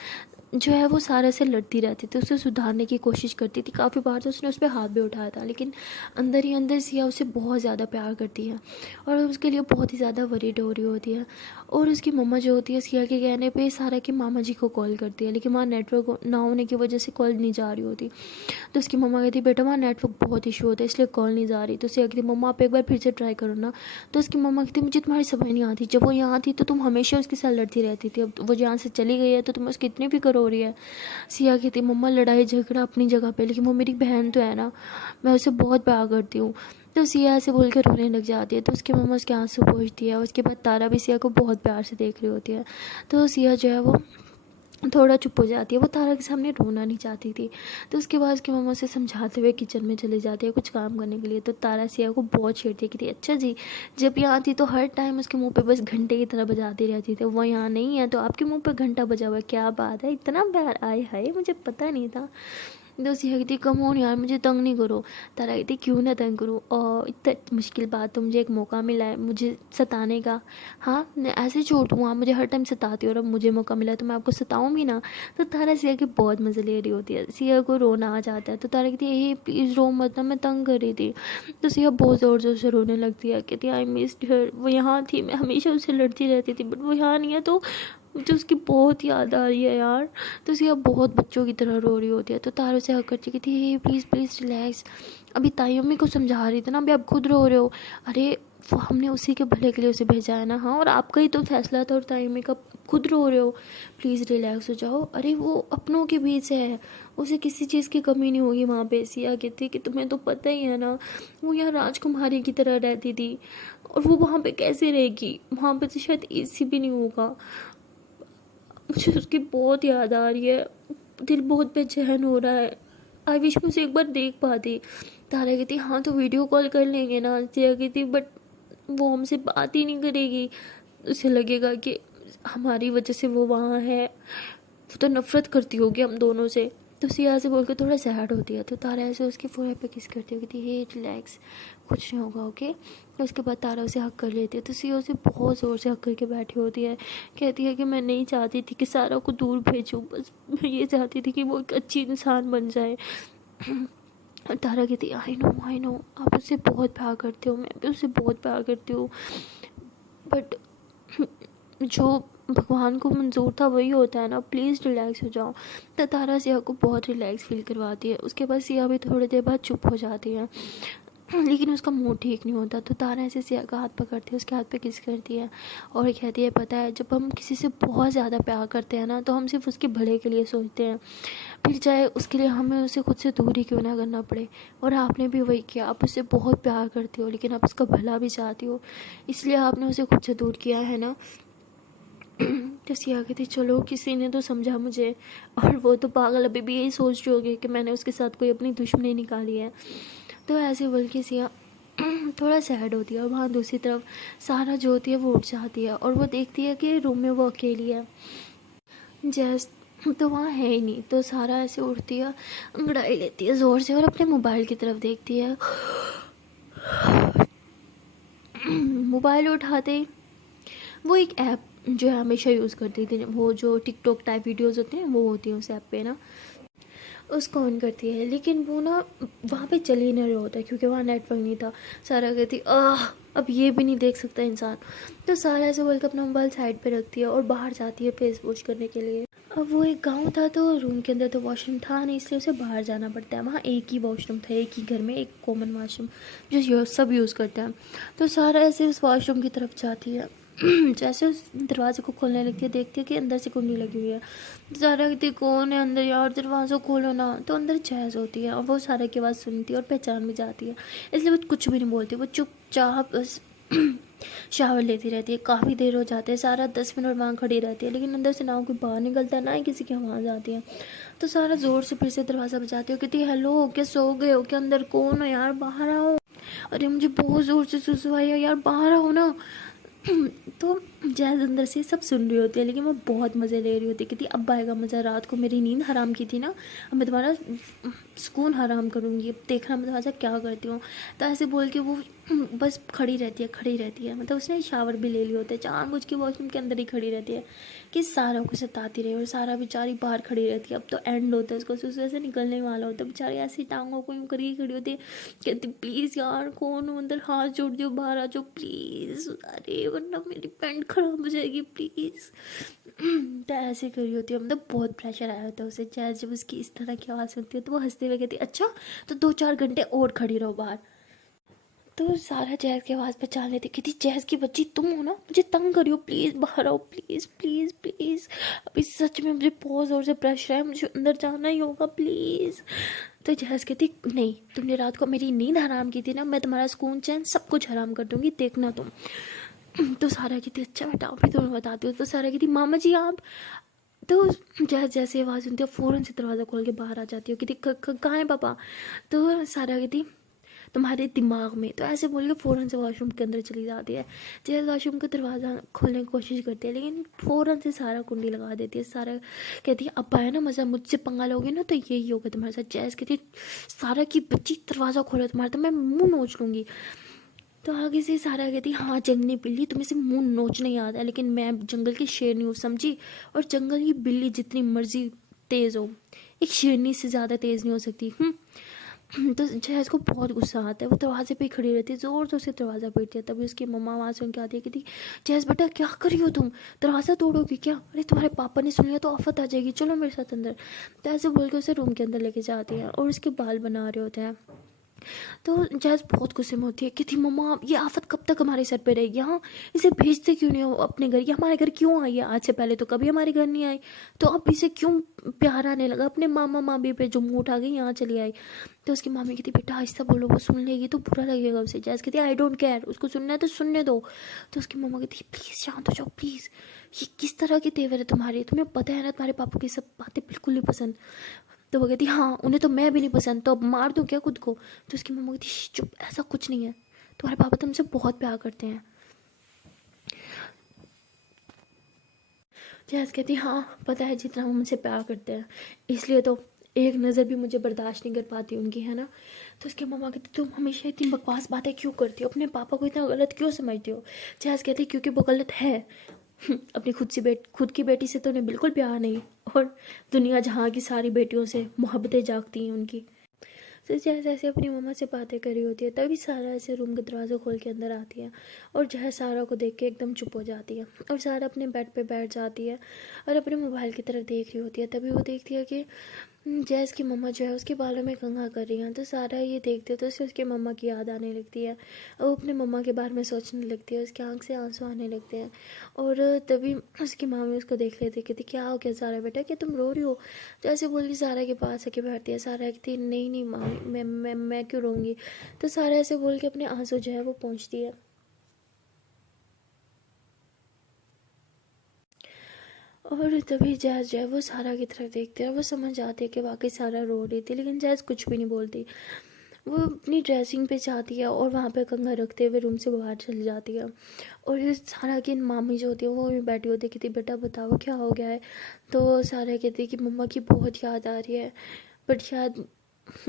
जो है वो सारा से लड़ती रहती थी, उसे सुधारने की कोशिश करती थी, काफ़ी बार तो उसने उस पर हाथ भी उठाया था, लेकिन अंदर ही अंदर सिया उसे बहुत ज़्यादा प्यार करती है और उसके लिए बहुत ही ज़्यादा वरीड हो रही होती है। और उसकी मम्मा जो होती है सिया के कहने पे सारा के मामा जी को कॉल करती है, लेकिन वहाँ नेटवर्क ना होने की वजह से कॉल नहीं जा रही होती। तो उसकी मम्मा कहती है बेटा वहाँ नेटवर्क बहुत इशू होता है इसलिए कॉल नहीं जा रही। तो सिया कहती मम्मा आप एक बार फिर से ट्राई करो ना। तो उसकी मम्मा कहती मुझे तुम्हारी समझ नहीं आती, जब वो यहाँ थी तो तुम हमेशा उसके साथ लड़ती रहती थी, अब वो यहाँ से चली गई है तो तुम्हें उसकी इतनी फिक्र हो रही है। सिया कहती मम्मा लड़ाई झगड़ा अपनी जगह पे, लेकिन वो मेरी बहन तो है ना, मैं उसे बहुत प्यार करती हूँ। तो सिया ऐसे बोल कर रोने लग जाती है। तो उसकी मम्मा उसके आंसू पोंछती है। उसके बाद तारा भी सिया को बहुत प्यार से देख रही होती है। तो सिया जो है वो थोड़ा चुप हो जाती है, वो तारा के सामने रोना नहीं चाहती थी। तो उसके बाद उसकी मम्मा से समझाते हुए किचन में चली जाती है कुछ काम करने के लिए। तो तारा सिया को बहुत छेड़ती है, कहती अच्छा जी जब यहाँ थी तो हर टाइम उसके मुंह पे बस घंटे की तरह बजाती रहती थी, वो यहाँ नहीं है तो आपके मुंह पे घंटा बजा हुआ है, क्या बात है, इतना प्यार, आए हाय मुझे पता नहीं था। तो सिया कहती कम ऑन यार मुझे तंग नहीं करो। तारा कहती क्यों ना तंग करूँ, और इतना मुश्किल बात तो मुझे एक मौका मिला है मुझे सताने का, हाँ मैं ऐसे छोड़ दूँ, आप मुझे हर टाइम सताती हो और अब मुझे मौका मिला है तो मैं आपको सताऊँ भी ना। तो तारा सिया की बहुत मज़े ले रही होती है, सिया को रोना आ जाता है। तो तारा कहती है प्लीज़ रो मत ना, मैं तंग कर रही थी। तो सिया बहुत ज़ोर ज़ोर से रोने लगती है, कहती है आई मिस्ड हर, वो यहाँ थी, मैं हमेशा उससे लड़ती रहती थी बट वो यहाँ नहीं है तो मुझे उसकी बहुत याद आ रही है यार। तो सिया बहुत बच्चों की तरह रो रही होती है। तो तारा से हक करती कहती है प्लीज़ प्लीज़ रिलैक्स, अभी ताई अम्मी को समझा रही थी ना, अभी आप खुद रो रहे हो, अरे वो हमने उसी के भले के लिए उसे भेजा है ना, हाँ और आपका ही तो फैसला था और ताई अम्मी का, खुद रो रहे हो, प्लीज़ रिलैक्स हो जाओ, अरे वो अपनों के बीच है, उसे किसी चीज़ की कमी नहीं होगी वहाँ पे। सिया कहती कि तुम्हें तो पता ही है ना, वो यहाँ राजकुमारी की तरह रहती थी और वो वहाँ पे कैसे रहेगी, वहाँ पे तो शायद एसी भी नहीं होगा, मुझे उसकी बहुत याद आ रही है, दिल बहुत बेचैन हो रहा है, आई विश मुझे एक बार देख पाती। तारा कहती हाँ तो वीडियो कॉल कर लेंगे ना। सिया कहती बट वो हमसे बात ही नहीं करेगी, उसे लगेगा कि हमारी वजह से वो वहाँ है, वो तो नफरत करती होगी हम दोनों से। तो सिया से बोल के थोड़ा सैड होती है। तो तारा ऐसे उसके फोrehead पे किस करती है, कहती हे रिलैक्स कुछ नहीं होगा ओके। उसके बाद तारा उसे हक कर लेती है। तो सिया उसे बहुत ज़ोर से हक करके बैठी होती है, कहती है कि मैं नहीं चाहती थी कि सारा को दूर भेजूँ, बस मैं ये चाहती थी कि वो एक अच्छी इंसान बन जाए। तारा कहती आई नो आप उससे बहुत प्यार करते हो, मैं भी उससे बहुत प्यार करती हूँ, बट जो भगवान को मंजूर था वही होता है ना, प्लीज़ रिलैक्स हो जाओ। तो तारा सिया को बहुत रिलैक्स फील करवाती है। उसके बाद सिया भी थोड़ी देर बाद चुप हो जाती है, लेकिन उसका मूड ठीक नहीं होता। तो तारा ऐसे सिया का हाथ पकड़ती है, उसके हाथ पे किस करती है और कहती है पता है जब हम किसी से बहुत ज़्यादा प्यार करते हैं ना तो हम सिर्फ उसके भले के लिए सोचते हैं, फिर चाहे उसके लिए हमें उसे खुद से दूरी क्यों ना करना पड़े। और आपने भी वही किया, आप उससे बहुत प्यार करती हो लेकिन आप उसका भला भी चाहती हो, इसलिए आपने उसे खुद से दूर किया है ना। तो सिया कहती चलो किसी ने तो समझा मुझे, और वो तो पागल अभी भी यही सोच रही होगी कि मैंने उसके साथ कोई अपनी दुश्मनी निकाली है। तो ऐसे बोल के सिया थोड़ा सैड होती है। और वहाँ दूसरी तरफ सारा जो होती है वो उठ जाती है और वो देखती है कि रूम में वो अकेली है, जैस तो वहाँ है ही नहीं। तो सारा ऐसे उठती है, अंगड़ाई लेती है ज़ोर से और अपने मोबाइल की तरफ देखती है। मोबाइल उठाते ही वो एक ऐप जो है हमेशा यूज़ करती थी, वो जो टिकटॉक टाइप वीडियोज़ होते हैं वो होती हैं उस ऐप पे ना, उसको ऑन करती है, लेकिन वो ना वहाँ पे चल ही नहीं रहा होता क्योंकि वहाँ नेटवर्क नहीं था। सारा कहती अब ये भी नहीं देख सकता इंसान। तो सारा ऐसे बोल कर अपना मोबाइल साइड पे रखती है और बाहर जाती है फेस वॉश करने के लिए। अब वो एक गांव था तो रूम के अंदर तो वॉशरूम था नहीं, इसलिए उसे बाहर जाना पड़ता है। वहाँ एक ही वॉशरूम था, एक ही घर में एक कॉमन वॉशरूम जो सब यूज़ करते हैं। तो सारा ऐसे उस वॉशरूम की तरफ जाती है। जैसे उस दरवाजे को खोलने लगती है, देखती है कि अंदर से कुंडी लगी हुई है। सारा कहती कौन है अंदर यार, दरवाज़ा खोलो ना। तो अंदर जैज़ होती है और वो सारा की आवाज़ सुनती है और पहचान भी जाती है, इसलिए वो कुछ भी नहीं बोलती, वो चुपचाप बस शावर लेती रहती है। काफ़ी देर हो जाते हैं, सारा 10 मिनट वहाँ खड़ी रहती है, लेकिन अंदर से ना कोई बाहर निकलता है ना ही किसी की आवाज़ आती है। तो सारा ज़ोर से फिर से दरवाज़ा बजाती है, कहती हेलो क्या सो गए हो क्या, अंदर कौन हो यार, बाहर आओ, अरे मुझे बहुत ज़ोर से सुसु आई है यार, बाहर आओ ना। तो जैज़ अंदर से सब सुन रही होती है, लेकिन वो बहुत मज़े ले रही होती है। कहती अब आएगा मज़ा, रात को मेरी नींद हराम की थी ना, अब मैं तुम्हारा सुकून हराम करूँगी, अब देखना मैं तुम्हारा क्या करती हूँ। तो ऐसे बोल के वो बस खड़ी रहती है। मतलब उसने शावर भी ले लिया होता है, जानबूझ के वॉशरूम के अंदर ही खड़ी रहती है कि सारा को सताती रहे। और सारा बेचारी बाहर खड़ी रहती है। अब तो एंड होता है, उसको सुसु से निकलने वाला होता है। बेचारी ऐसी टांगों को यूँ करके खड़ी होती है, कहती प्लीज़ यार कौन हो अंदर, हाथ जोड़ दो, बाहर आ जाओ प्लीज़, अरे वरना मेरी पैंट खराब हो जाएगी प्लीज़। तो ऐसे करी होती है। मतलब बहुत प्रेशर आया होता है उसे। जैज़ जब उसकी इस तरह की आवाज़ सुनती है तो वो हंसते हुए कहती है अच्छा तो 2-4 घंटे और खड़ी रहो बाहर। तो सारा जैज़ की आवाज़ पहचान लेती, कहती जैज़ की बच्ची तुम हो ना, मुझे तंग करियो प्लीज़, बाहर आओ प्लीज़ प्लीज़ प्लीज़, अभी सच में मुझे बहुत ज़ोर से प्रेशर है, मुझे अंदर जाना ही होगा प्लीज़। तो जैज़ कहती नहीं, तुमने रात को मेरी नींद हराम की थी ना, मैं तुम्हारा सुकून चैन सब कुछ हराम कर दूंगी, देखना तुम। तो सारा कहती अच्छा बेटा अभी तुम्हें बताती हूँ। तो सारा कहती मामा जी आप। तो जैसे जैसे आवाज़ सुनती है फ़ौरन से दरवाज़ा खोल के बाहर आ जाती हो, कहती कहाँ है पापा। तो सारा कहती तुम्हारे दिमाग में। तो ऐसे बोल के फ़ौरन से वॉशरूम के अंदर चली जाती है। जैसे वॉशरूम का दरवाज़ा खोलने की कोशिश करती है, लेकिन फ़ौरन से सारा कुंडी लगा देती है। सारा कहती है अब आया ना मज़ा, मुझसे पंगा लोगे ना तो यही होगा तुम्हारे साथ। जैस कहती है सारा की बच्ची दरवाज़ा खोला तुम्हारा तो मैं मुँह नोच लूँगी। तो आगे से सारा कहती हाँ जंगली बिल्ली तुम्हें से मुँह नोचने याद है, लेकिन मैं जंगल की शेरनी हूँ समझी, और जंगल की बिल्ली जितनी मर्जी तेज़ हो एक शेरनी से ज़्यादा तेज़ नहीं हो सकती। तो जैज़ को बहुत गुस्सा आता है, वो दरवाजे पे ही खड़ी रहती है, ज़ोर ज़ोर से दरवाज़ा पीटती है। तभी उसकी मम्मा आवाज़ सुन के आती है, कहती जैज़ बेटा क्या कर रही हो तुम, दरवाज़ा तोड़ोगी क्या, अरे तुम्हारे पापा ने सुन लिया तो आफत आ जाएगी, चलो मेरे साथ अंदर। तो ऐसे बोल के उसे रूम के अंदर लेके जाती है और उसके बाल बना रहे होते हैं। तो जैज़ बहुत गुस्से में होती है, कहती मम्मा ये आफत कब तक हमारे सर पे रहेगी, हाँ इसे भेजते क्यों नहीं हो अपने घर, ये हमारे घर क्यों आई है, आज से पहले तो कभी हमारे घर नहीं आई, तो अब इसे क्यों प्यार आने लगा अपने मामा मामी पे जो मुँह उठा गई यहाँ चली आई। तो उसकी मामी कहती बेटा आहिस्ता बोलो, वो सुन लेगी तो बुरा लगेगा उसे। जैज़ कहती आई डोंट केयर, उसको सुनना है तो सुनने दो। तो उसकी मम्मा कहती प्लीज़ शांत हो जाओ प्लीज़, ये किस तरह के तेवर है तुम्हारे, तुम्हें पता है ना तुम्हारे पापा की सब बातें बिल्कुल नहीं पसंद। तो वो कहती हाँ उन्हें तो मैं भी नहीं पसंद, तो अब मार दूँ क्या खुद को। तो उसकी मम्मा कहती चुप, ऐसा कुछ नहीं है, तुम्हारे पापा तुमसे बहुत प्यार करते हैं। जैज़ कहती हाँ पता है जितना वो मुझसे प्यार करते हैं, इसलिए तो एक नज़र भी मुझे बर्दाश्त नहीं कर पाती उनकी, है ना। तो उसकी मम्मा कहती तुम हमेशा इतनी बकवास बातें क्यों करती हो, अपने पापा को इतना गलत क्यों समझती हो। जैज़ कहती क्योंकि वो गलत है। अपनी खुद की बेटी से तो उन्हें बिल्कुल प्यार नहीं, और दुनिया जहाँ की सारी बेटियों से मोहब्बतें जागती हैं उनकी। तो जैसे ऐसे अपनी मम्मा से बातें करी होती है, तभी सारा ऐसे रूम का दरवाज़ा खोल के अंदर आती है और जहाँ सारा को देख के एकदम चुप हो जाती है और सारा अपने बेड पे बैठ जाती है और अपने मोबाइल की तरफ देख रही होती है। तभी वो देखती है कि जैज़ की मम्मा जो है उसके बालों में कंघा कर रही हैं। तो सारा ये देखते तो उसे उसके मम्मा की याद आने लगती है और वो अपने मम्मा के बारे में सोचने लगती है, उसकी आंख से आंसू आने लगते हैं। और तभी उसकी मामी उसको देख लेती, कहती क्या हो गया सारा बेटा, क्या तुम रो रही हो। तो ऐसे बोल के सारा के पास आके बैठती है। सारा कहती नहीं नहीं मामी मैं क्यों रोऊंगी। तो सारा ऐसे बोल के अपने आंसू जो है वो पहुँचती है। और तभी जैज़ जो है वो सारा की तरफ देखते हैं और वो समझ जाती है कि वाकई सारा रो रही थी, लेकिन जैज़ कुछ भी नहीं बोलती। वो अपनी ड्रेसिंग पे जाती है और वहाँ पे कंघा रखते हुए रूम से बाहर चली जाती है। और ये सारा की मामी जो होती है वो भी बैठी होती है, कहती बेटा बताओ क्या हो गया है। तो सारा कहती है कि मम्मा की बहुत याद आ रही है, बट शायद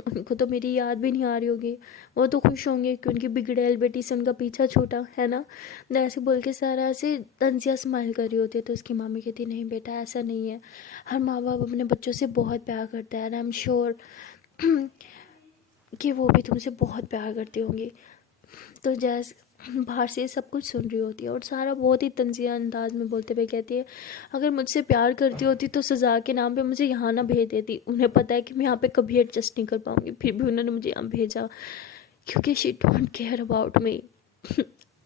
उनको तो मेरी याद भी नहीं आ रही होगी, वो तो खुश होंगे कि उनकी बिगड़ैल बेटी से उनका पीछा छूटा है ना। तो ऐसे बोल के सारा ऐसे तंजिया स्माइल कर रही होती है। तो उसकी मामी कहती नहीं बेटा ऐसा नहीं है, हर माँ बाप अपने बच्चों से बहुत प्यार करता है, आई एम श्योर कि वो भी तुमसे बहुत प्यार करती होंगी। तो जैस बाहर से सब कुछ सुन रही होती है और सारा बहुत ही तंजिया अंदाज में बोलते हुए कहती है अगर मुझसे प्यार करती होती तो सज़ा के नाम पे मुझे यहाँ ना भेज देती, उन्हें पता है कि मैं यहाँ पे कभी एडजस्ट नहीं कर पाऊँगी, फिर भी उन्होंने मुझे यहाँ भेजा क्योंकि she don't care about me.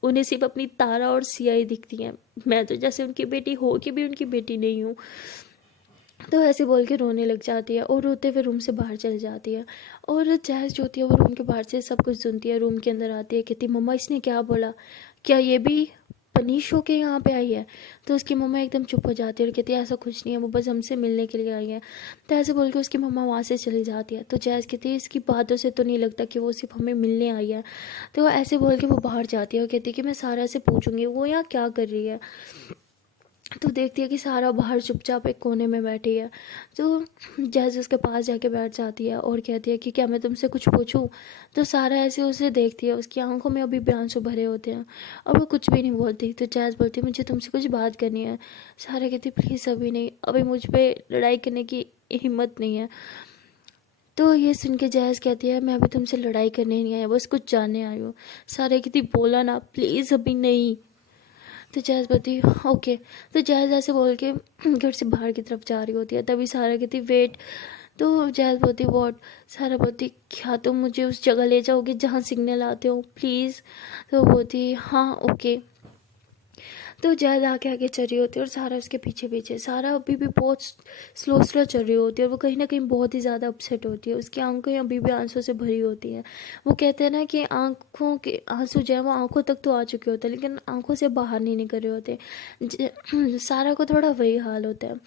उन्हें सिर्फ अपनी तारा और सिया ही दिखती हैं, मैं तो जैसे उनकी बेटी हो के भी उनकी बेटी नहीं हूँ। तो ऐसे बोल के रोने लग जाती है और रोते हुए रूम से बाहर चली जाती है। और जैज़ जो होती है वो रूम के बाहर से सब कुछ सुनती है, रूम के अंदर आती है, कहती मम्मा इसने क्या बोला, क्या ये भी पनिश होके यहाँ पे आई है। तो उसकी मम्मा एकदम चुप हो जाती है और कहती है ऐसा कुछ नहीं है, वो बस हमसे मिलने के लिए आई है। तो ऐसे बोल के उसकी मम्मा वहाँ से चली जाती है। तो जैज़ कहती है इसकी बातों से तो नहीं लगता कि वो सिर्फ हमें मिलने आई है। तो ऐसे बोल के वो बाहर जाती है और कहती है कि मैं सारा से पूछूंगी वो यहाँ क्या कर रही है। तो देखती है कि सारा बाहर चुपचाप एक कोने में बैठी है। तो जैसे उसके पास जाके बैठ जाती है और कहती है कि क्या मैं तुमसे कुछ पूछूं। तो सारा ऐसे उसे देखती है, उसकी आंखों में अभी भी आंसू भरे होते हैं और वो कुछ भी नहीं बोलती। तो जैज़ बोलती है मुझे तुमसे कुछ बात करनी है। सारा कहती प्लीज़ अभी नहीं, अभी मुझ पर लड़ाई करने की हिम्मत नहीं है। तो ये सुन के जैज़ कहती है मैं अभी तुमसे लड़ाई करने नहीं आई, बस कुछ जानने आई हूँ। सारा कहती बोला ना प्लीज़ अभी नहीं। तो जैज़ बोलती ओके। तो जैज़ ऐसे बोल के घर से बाहर की तरफ जा रही होती है, तभी सारा कहती वेट। तो जैज़ बोलती वॉट। सारा बोलती क्या तुम मुझे उस जगह ले जाओगे जहाँ सिग्नल आते हो प्लीज़। तो बोलती हाँ ओके। तो जैद आगे आगे चल रही होती है और सारा उसके पीछे पीछे। सारा अभी भी बहुत स्लो स्लो चल रही होती है और वो कहीं ना कहीं बहुत ही ज़्यादा अपसेट होती है। उसकी आंखें अभी भी आंसू से भरी होती हैं। वो कहते हैं ना कि आंखों के आंसू जो है वो आंखों तक तो आ चुके होते हैं लेकिन आंखों से बाहर नहीं निकल रहे होते। सारा को थोड़ा वही हाल होता है।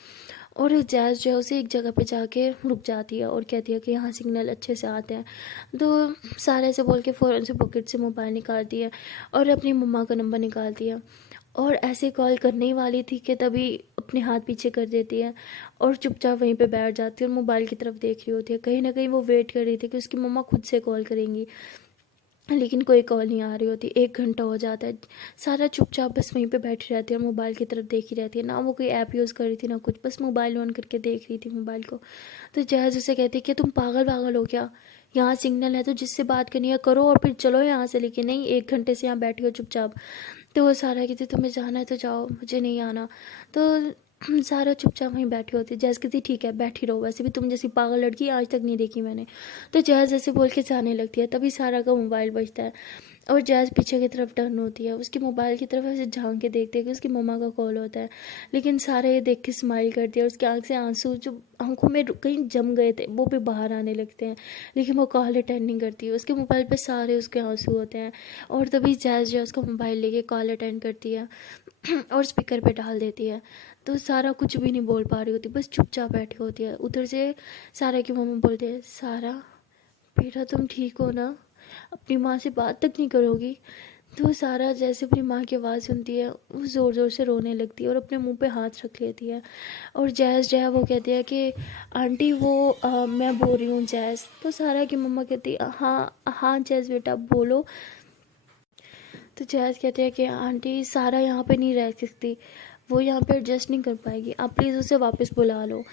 और जैज़ जो है उसे एक जगह पे जाके रुक जाती है और कहती है कि यहाँ सिग्नल अच्छे से आते हैं। तो सारे से बोल के फ़ौरन से पॉकेट से मोबाइल निकालती है और अपनी मम्मा का नंबर निकालती है और ऐसे कॉल करने ही वाली थी कि तभी अपने हाथ पीछे कर देती है और चुपचाप वहीं पे बैठ जाती है और मोबाइल की तरफ देख रही होती है। कहीं ना कहीं वो वेट कर रही थी कि उसकी मम्मा खुद से कॉल करेंगी, लेकिन कोई कॉल नहीं आ रही होती। 1 घंटा हो जाता है। सारा चुपचाप बस वहीं पे बैठी रहती है और मोबाइल की तरफ देख ही रहती है। ना वो कोई ऐप यूज़ कर रही थी ना कुछ, बस मोबाइल ऑन करके देख रही थी मोबाइल को। तो जैज़ उसे कहती है कि तुम पागल पागल हो क्या, यहाँ सिग्नल है तो जिससे बात करनी है करो और फिर चलो यहाँ से, लेकिन नहीं 1 घंटे से यहाँ बैठी हो चुपचाप। तो वो सारा कहती तुम्हें जाना है तो जाओ, मुझे नहीं आना। तो सारा चुपचाप वहीं बैठी होती है। जैज़ कहती ठीक है बैठी रहो, वैसे भी तुम जैसी पागल लड़की आज तक नहीं देखी मैंने। तो जैज़ ऐसे बोल के जाने लगती है, तभी सारा का मोबाइल बजता है और जैज़ पीछे की तरफ टर्न होती है। उसकी मोबाइल की तरफ ऐसे झांक के देखती है कि उसकी मम्मा का कॉल होता है, लेकिन सारा ये देख के स्माइल करती है और उसकी आंख से आंसू जो आंखों में कहीं जम गए थे वो भी बाहर आने लगते हैं, लेकिन वो कॉल अटेंड नहीं करती है। उसके मोबाइल पे सारे उसके आंसू होते हैं और तभी जैज़ जो है उसका मोबाइल लेके कॉल अटेंड करती है और स्पीकर पे डाल देती है। तो सारा कुछ भी नहीं बोल पा रही होती, बस चुपचाप बैठी होती है। उधर से सारा की मम्मा बोलते हैं सारा बेटा तुम ठीक हो ना, अपनी माँ से बात तक नहीं करोगी। तो सारा जैसे अपनी माँ की आवाज़ सुनती है वो ज़ोर ज़ोर से रोने लगती है और अपने मुंह पे हाथ रख लेती है। और जैज़ जो है वो कहती है कि आंटी वो मैं बोल रही हूँ जैज़। तो सारा की मम्मा कहती है हाँ हाँ जैज़ बेटा बोलो। तो जैज़ कहते हैं कि आंटी सारा यहाँ पे नहीं रह सकती, वो यहाँ पे एडजस्ट नहीं कर पाएगी, आप प्लीज़ उसे वापस बुला लो।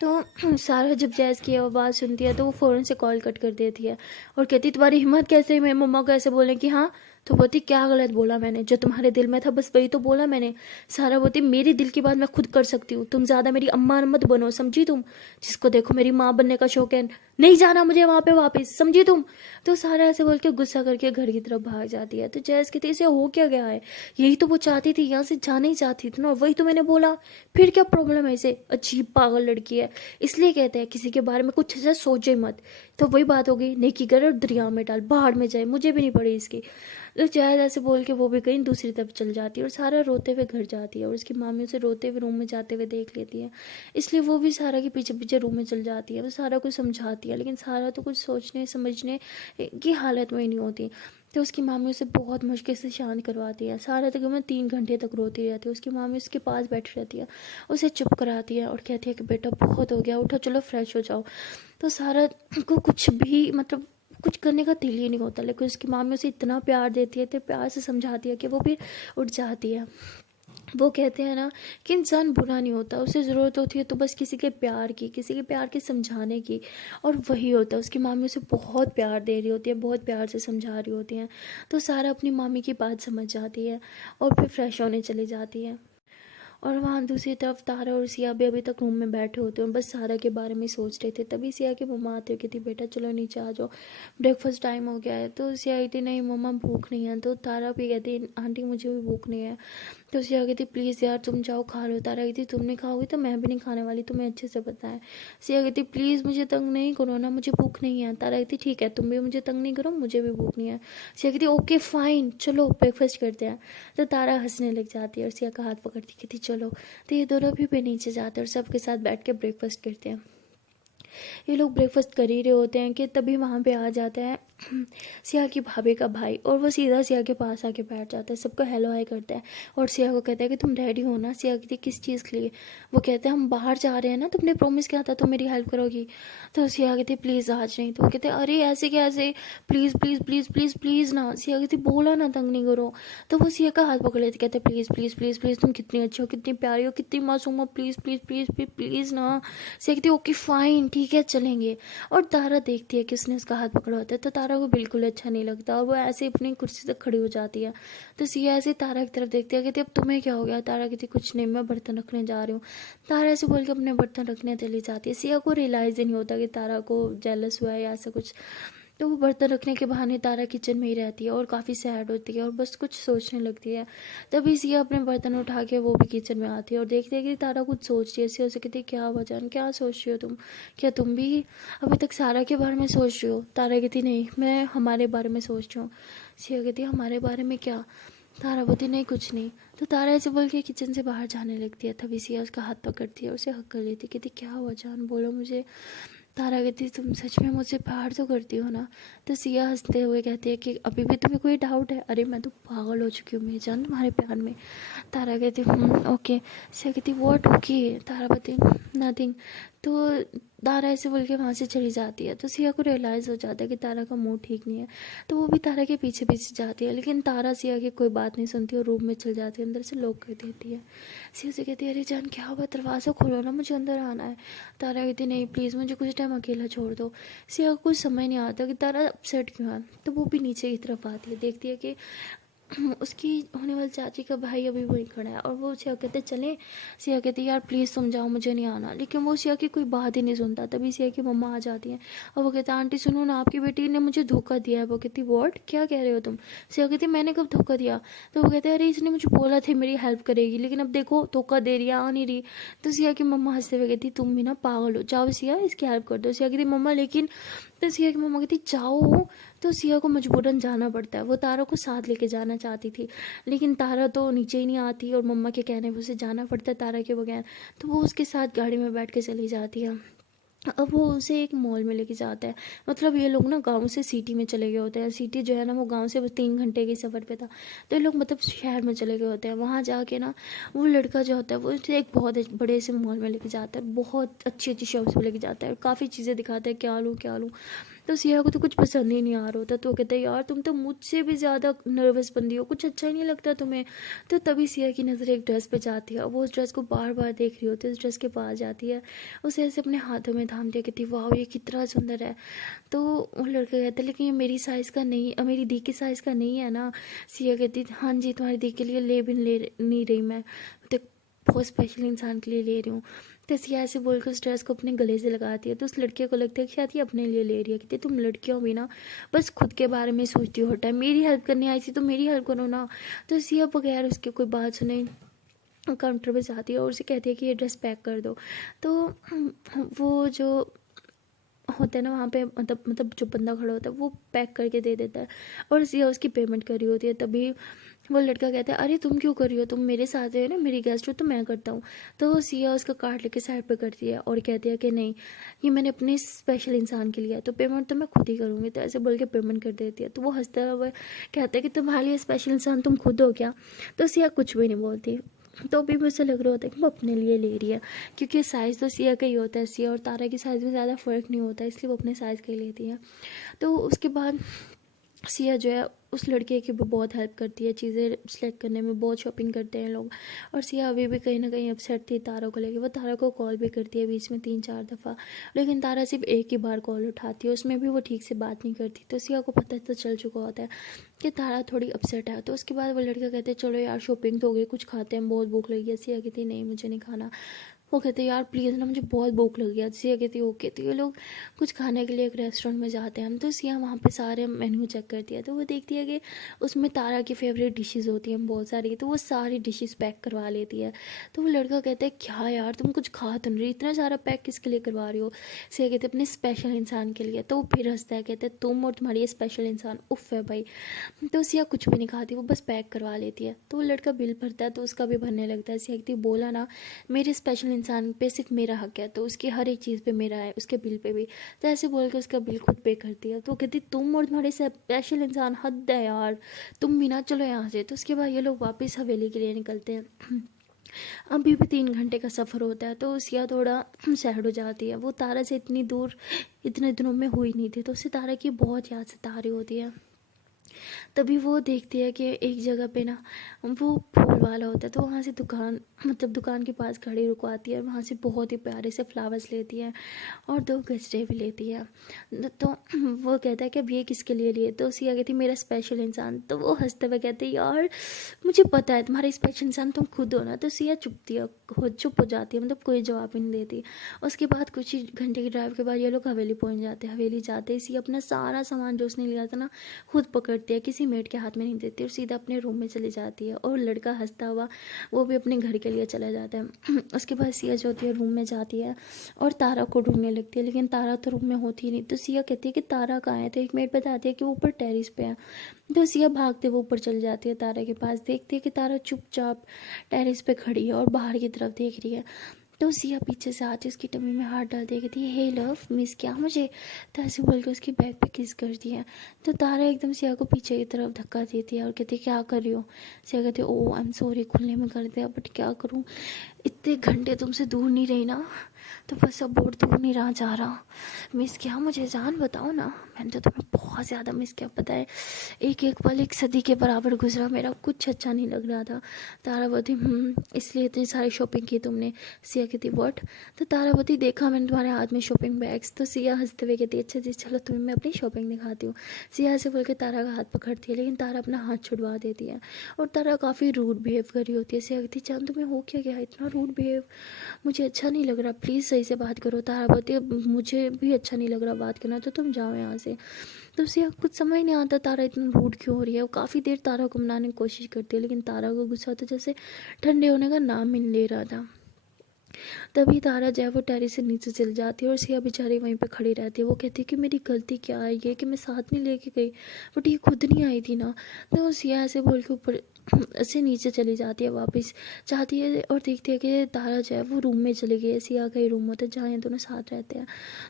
तो सारा जब जैज़ की आवाज़ सुनती है तो वो फ़ौरन से कॉल कट कर देती है और कहती तुम्हारी हिम्मत कैसे है मेरी मम्मा को ऐसे बोलने की। हाँ तो बोलती क्या गलत बोला मैंने, जो तुम्हारे दिल में था बस वही तो बोला मैंने। सारा बोलती मेरी दिल की बात मैं खुद कर सकती हूँ, तुम ज़्यादा मेरी अम्मा मत बनो समझी तुम, जिसको देखो मेरी माँ बनने का शौक है, नहीं जाना मुझे वहाँ पे वापस समझी तुम। तो सारा ऐसे बोल के गुस्सा करके घर की तरफ भाग जाती है। तो जैज़ कहती इसे हो क्या गया है, यही तो वो चाहती थी, यहाँ से जाना ही चाहती थी ना, वही तो मैंने बोला, फिर क्या प्रॉब्लम है इसे, अजीब पागल लड़की है। इसलिए कहते हैं किसी के बारे में कुछ ऐसा सोचे मत। तो वही बात हो गई, नेकी कर और दरिया में डाल, बाहर में जाए, मुझे भी नहीं पड़ी इसकी। तो जैद ऐसे बोल के वो भी कहीं दूसरी तरफ चल जाती है और सारा रोते हुए घर जाती है और उसकी मामी उसे रोते हुए रूम में जाते हुए देख लेती है, इसलिए वो भी सारा के पीछे पीछे रूम में चल जाती है। वो सारा कुछ समझाती है लेकिन सारा तो कुछ सोचने समझने की हालत में ही नहीं होती। तो उसकी मामी उसे बहुत मुश्किल से शांत करवाती है। सारा तकरीबन 3 घंटे तक रोती रहती है। उसकी मामी उसके पास बैठी रहती है, उसे चुप कराती है और कहती है कि बेटा बहुत हो गया, उठो चलो फ्रेश हो जाओ। तो सारा को कुछ भी मतलब कुछ करने का दिल ही नहीं होता, लेकिन उसकी मामी उसे इतना प्यार देती है, इतने प्यार से समझाती है कि वो भी उठ जाती है। वो कहते हैं ना कि इंसान बुरा नहीं होता, उसे ज़रूरत होती है तो बस किसी के प्यार की, किसी के प्यार के समझाने की, और वही होता है। उसकी मामी उसे बहुत प्यार दे रही होती है, बहुत प्यार से समझा रही होती हैं। तो सारा अपनी मामी की बात समझ जाती है और फिर फ्रेश होने चली जाती है। और वहाँ दूसरी तरफ तारा और सिया भी अभी तक रूम में बैठे होते हैं और बस सारा के बारे में सोच रहे थे। तभी सिया की मम्मा आते हुए कहती बेटा चलो नीचे आ जाओ, ब्रेकफास्ट टाइम हो गया है। तो सिया कहती नहीं मम्मा भूख नहीं है। तो तारा भी कहती आंटी मुझे भी भूख नहीं है। तो सिया कहती प्लीज़ यार तुम जाओ खा लो। तारा कहती तुम नहीं खाओगी तो मैं भी नहीं खाने वाली, तुम्हें अच्छे से पता है। सिया कहती प्लीज़ मुझे तंग नहीं करो ना, मुझे भूख नहीं है। तारा कहती ठीक है तुम भी मुझे तंग नहीं करो, मुझे भी भूख नहीं है। सिया कहती ओके फाइन चलो ब्रेकफास्ट करते हैं। तो तारा हंसने लग जाती है और सिया का हाथ पकड़ती कहती चलो। तो ये दोनों भी नीचे जाते हैं और सबके साथ बैठ के ब्रेकफास्ट करते हैं। ये लोग ब्रेकफास्ट कर ही रहे होते हैं कि तभी वहाँ पे आ जाता है सिया की भाभी का भाई, और वो सीधा सिया के पास आके बैठ जाता है, सबको हेलो हाय करता है और सिया को कहता है कि तुम रेडी हो ना। सिया कहती किस चीज़ के लिए? वो कहते हैं हम बाहर जा रहे हैं ना, तुमने प्रॉमिस किया था तुम मेरी हेल्प करोगी। तो सिया कहती प्लीज़ आज नहीं। तो वो कहते हैं अरे ऐसे कैसे, please please please please please ना। सिया कहती बोला ना तंग नहीं करो। तो वो सिया का हाथ पकड़ लेते कहते प्लीज़ प्लीज़ प्लीज़ प्लीज़ तुम कितनी अच्छी हो, कितनी प्यारी हो, कितनी मासूम हो, please please please please please ना। सिया कहती ओके फाइन ठीक है चलेंगे। और तारा देखती है कि उसने उसका हाथ पकड़ा होता है तो तारा को बिल्कुल अच्छा नहीं लगता और वो ऐसे अपनी कुर्सी तक खड़ी हो जाती है। तो सिया ऐसे तारा की तरफ देखती है कहती अब तुम्हें क्या हो गया? तारा कहती कुछ नहीं मैं बर्तन रखने जा रही हूँ। तारा ऐसे बोल के अपने बर्तन रखने चली जाती है। सिया को रियलाइज़ ही नहीं होता कि तारा को जेलस हुआ है या ऐसा कुछ। तो वो बर्तन रखने के बहाने तारा किचन में ही रहती है और काफ़ी सैड होती है और बस कुछ सोचने लगती है। तभी सिया अपने बर्तन उठा के वो भी किचन में आती है और देखती है कि तारा कुछ सोच रही है। सिया उसे कहती है क्या हुआ जान, क्या सोच रही हो तुम? क्या तुम भी अभी तक सारा के बारे में सोच रही हो? तारा कहती नहीं मैं हमारे बारे में सोच रही हूँ। सिया कहती है हमारे बारे में क्या? तारा बोलती नहीं कुछ नहीं। तो तारा ऐसे बोल के किचन से बाहर जाने लगती है। तभी सिया उसका हाथ पकड़ती है और उसे हक कर लेती है। कहती क्या हुआ जान बोलो मुझे। तारा कहती तुम सच में मुझसे प्यार तो करती हो ना? तो सिया हंसते हुए कहती है कि अभी भी तुम्हें कोई डाउट है? अरे मैं तो पागल हो चुकी हूँ मेरी जान तुम्हारे प्यार में। तारा कहती ओके। सिया कहती व्हाट ओके? तारा कहती नथिंग। तो तारा ऐसे बोल के वहाँ से चली जाती है। तो सिया को रियलाइज़ हो जाता है कि तारा का मूड ठीक नहीं है। तो वो भी तारा के पीछे पीछे जाती है लेकिन तारा सिया की कोई बात नहीं सुनती और रूम में चल जाती है, अंदर से लॉक कर देती है। सिया से कहती है अरे जान क्या हुआ, दरवाज़ा खोलो ना मुझे अंदर आना है। तारा कहती नहीं प्लीज़ मुझे कुछ टाइम अकेला छोड़ दो। सिया को कुछ समझ नहीं आता कि तारा अपसेट क्यों है। तो वो भी नीचे की तरफ आती है, देखती है कि उसकी होने वाली चाची का भाई अभी वहीं खड़ा है और वो सिया कहते चलें। सिया कहती यार प्लीज़ समझाओ मुझे नहीं आना, लेकिन वो सिया की कोई बात ही नहीं सुनता। तभी सिया की मम्मा आ जाती है और वो कहता आंटी सुनो ना आपकी बेटी ने मुझे धोखा दिया है। वो कहती व्हाट क्या कह रहे हो तुम? सिया कहती मैंने कब धोखा दिया? तो वो कहते अरे इसने मुझे बोला था मेरी हेल्प करेगी लेकिन अब देखो धोखा दे रही है, आ नहीं रही। तो सिया की मम्मा हंसते हुए कहती तुम भी ना पागल हो, जाओ सिया इसकी हेल्प कर दो। सिया कहती मम्मा लेकिन। तो सिया की मम्मा कहती जाओ। तो सिया को मजबूरन जाना पड़ता है। वो तारा को साथ लेके जाना चाहती थी लेकिन तारा तो नीचे ही नहीं आती और मम्मा के कहने पर उसे जाना पड़ता है तारा के बगैर। तो वो उसके साथ गाड़ी में बैठ के चली जाती है। अब वो उसे एक मॉल में लेके जाता है। मतलब ये लोग ना गांव से सिटी में चले गए होते हैं। सिटी जो है ना वो गांव से बस 3 घंटे के सफ़र पे था। तो ये लोग मतलब शहर में चले गए होते हैं। वहाँ जाके ना वो लड़का जो होता है वो उसे एक बहुत बड़े से मॉल में लेके जाता है, बहुत अच्छी अच्छी शॉप्स में लेके जाता है और काफ़ी चीज़ें दिखाता है क्या लूँ क्या लूँ। तो सिया को तो कुछ पसंद ही नहीं आ रहा होता। तो वो कहता है यार तुम तो मुझसे भी ज़्यादा नर्वस बंदी हो, कुछ अच्छा ही नहीं लगता तुम्हें। तो तभी सिया की नज़र एक ड्रेस पे जाती है और वो उस ड्रेस को बार बार देख रही होती है। उस ड्रेस के पास जाती है, उसे ऐसे अपने हाथों में थाम दिया, कहती वाह ये कितना सुंदर है। तो वो लड़का कहता है लेकिन ये मेरी साइज़ का नहीं, मेरी दी की साइज़ का नहीं है ना। सिया कहती हाँ जी तुम्हारी दी के लिए ले नहीं रही मैं तो बहुत स्पेशल इंसान के लिए ले रही हूँ। तो सिया ऐसे बोलकर उस ड्रेस को अपने गले से लगाती है। तो उस लड़के को लगता है कि शायद ये अपने लिए ले रही है। कहती तुम लड़कियों भी ना बस खुद के बारे में सोचती हो, हर टाइम मेरी हेल्प करने आई थी तो मेरी हेल्प करो ना। तो सिया बगैर उसके कोई बात सुने काउंटर पे जाती है और उसे कहती है कि ये ड्रेस पैक कर दो। तो वो जो होता है ना वहाँ पे मतलब जो बंदा खड़ा होता है वो पैक करके दे देता है और सिया उसकी पेमेंट कर रही होती है। तभी वो लड़का कहता है अरे तुम क्यों कर रही हो, तुम मेरे साथ हो ना, मेरी गेस्ट हो तो मैं करता हूँ। तो सिया उसका कार्ड लेके साइड पे करती है और कहती है कि नहीं ये मैंने अपने स्पेशल इंसान के लिए है तो पेमेंट तो मैं खुद ही करूँगी। तो ऐसे बोल के पेमेंट कर देती है। तो वो हंसता हुआ कहता है कि तुम्हारे लिए स्पेशल इंसान तुम खुद हो क्या? तो सिया कुछ भी नहीं बोलती। तो अभी मुझे लग रहा होता है कि वो अपने लिए ले रही है क्योंकि साइज़ तो सिया का ही होता है। सिया और तारा की साइज़ में ज़्यादा फ़र्क नहीं होता इसलिए वो अपने साइज़ का ही लेती है। तो उसके बाद सिया जो है उस लड़के की भी बहुत हेल्प करती है, चीज़ें सेलेक्ट करने में बहुत शॉपिंग करते हैं लोग। और सिया अभी भी कहीं ना कहीं अपसेट थी तारा को लेके। वो तारा को कॉल भी करती है बीच में 3-4 दफ़ा लेकिन तारा सिर्फ एक ही बार कॉल उठाती है, उसमें भी वो ठीक से बात नहीं करती। तो सिया को पता तो चल चुका होता है कि तारा थोड़ी अपसेट है। तो उसके बाद वो लड़का कहते हैं चलो यार शॉपिंग तो हो गई, कुछ खाते हैं बहुत भूख लगी है। सिया कहती नहीं मुझे नहीं खाना। वो कहते यार प्लीज़ ना मुझे बहुत भूख लगी है। सिया कहती ओके। तो ये लोग कुछ खाने के लिए एक रेस्टोरेंट में जाते हैं। तो सिया वहाँ पे सारे मेन्यू चेक करती है, तो वो देखती है कि उसमें तारा की फेवरेट डिशेज़ होती हैं बहुत सारी, तो वो सारी डिशेज़ पैक करवा लेती है। तो वो लड़का कहता है क्या यार तुम कुछ खा तो नहीं रही, इतना सारा पैक किसके लिए करवा रही हो। सिया कहते अपने स्पेशल इंसान के लिए। तो वो फिर हंसता है, कहते तुम और तुम्हारी स्पेशल इंसान उफ है भाई। तो सिया कुछ भी नहीं खाती, वो बस पैक करवा लेती है। तो वो लड़का बिल भरता है तो उसका भी भरने लगता है। सिया कहती बोला ना मेरे स्पेशल इंसान पे सिर्फ मेरा हक है, तो उसकी हर एक चीज़ पे मेरा है, उसके बिल पे भी। तो ऐसे बोल के उसका बिल खुद पे करती है। तो वो कहती तुम और तुम्हारे स्पेशल इंसान हद है यार, तुम भी ना चलो यहाँ से। तो उसके बाद ये लोग वापस हवेली के लिए निकलते हैं। अभी भी 3 घंटे का सफ़र होता है। तो सिया थोड़ा सैड हो जाती है, वो तारा से इतनी दूर इतने दिनों में हुई नहीं थी, तो उससे तारा की बहुत याद सता रही होती है। तभी वो देखती है कि एक जगह पे ना वो फूल वाला होता है, तो वहाँ से दुकान मतलब दुकान के पास गाड़ी रुकवाती है, वहाँ से बहुत ही प्यारे से फ्लावर्स लेती है और 2 गजरे भी लेती है। तो वो कहता है कि अब ये किसके लिए लिए। तो सिया कहती मेरा स्पेशल इंसान। तो वो हंसते हुए कहते यार मुझे पता है तुम्हारा स्पेशल इंसान तुम खुद हो ना। तो सिया चुप हो जाती है, मतलब कोई जवाब ही नहीं देती। उसके बाद कुछ ही घंटे की ड्राइव के बाद ये लोग हवेली पहुँच जाते हैं। हवेली जाते ही सिया अपना सारा सामान जो उसने लिया था ना खुद पकड़ती है, किसी मेड के हाथ में नहीं देती और सीधा अपने रूम में चली जाती है। और लड़का हंसता हुआ वो भी अपने घर के लिए चला जाता है। उसके बाद सिया जो होती है रूम में जाती है और तारा को ढूंढने लगती है, लेकिन तारा तो रूम में होती ही नहीं। तो सिया कहती है कि तारा कहाँ है। तो एक मेड बताती है कि वो ऊपर टेरिस पे है। तो सिया भागते वो ऊपर चली जाती है तारा के पास, देखती है कि तारा चुपचाप टेरिस पे खड़ी है और बाहर की तरफ देख रही है। तो सिया पीछे से आती उसकी टमी में हाथ डाल देगी थी, हे लव मिस क्या मुझे। तो ऐसे बोल के उसकी बैक पे किस कर दिया। तो तारा एकदम सिया को पीछे की तरफ धक्का देती है और कहती क्या कर रही हो। सिया कहती ओ आई एम सॉरी, खुलने में कर दिया बट क्या करूँ, इतने घंटे तुमसे दूर नहीं रही ना, तो बस अब और दूर नहीं रहा जा रहा। मिस किया मुझे जान, बताओ ना। मैंने तो तुम्हें बहुत ज़्यादा मिस किया, पता है एक एक पल एक सदी के बराबर गुजरा, मेरा कुछ अच्छा नहीं लग रहा था। तारावती इसलिए इतनी सारी शॉपिंग की तुमने। सिया कहती व्हाट। तो तारावती देखा मैंने तुम्हारे हाथ में शॉपिंग बैग्स। तो सिया हंसते हुए कहती अच्छा जी चलो तुम्हें मैं अपनी शॉपिंग दिखाती हूँ। सिया से बोल के तारा का हाथ पकड़ती है, लेकिन तारा अपना हाथ छुड़वा देती है और तारा काफ़ी रूड बिहेव कर रही होती है। सिया कहती चांद तुम्हें हो क्या गया, इतना रूड बिहेव, मुझे अच्छा नहीं लग रहा, प्लीज़ सही से बात करो। तारा बोलती है मुझे भी अच्छा नहीं लग रहा बात करना, तो तुम जाओ यहाँ से। तो उसे कुछ समझ नहीं आता तारा इतना रूड क्यों हो रही है। वो काफ़ी देर तारा को मनाने की कोशिश करती है, लेकिन तारा को गुस्सा तो जैसे ठंडे होने का नाम ही नहीं ले रहा था। तभी तारा जो है वो टेरिस से नीचे चली जाती है और सिया बेचारी वहीं पे खड़ी रहती है। वो कहती है कि मेरी गलती क्या है ये कि मैं साथ में लेके गई, बट ये खुद नहीं आई थी ना। तो सिया ऐसे बोल के ऊपर ऐसे नीचे चली जाती है वापस, चाहती है और देखती है कि तारा जो है वो रूम में चली गई है। सिया का ही रूम होता है जहाँ ये दोनों साथ रहते हैं।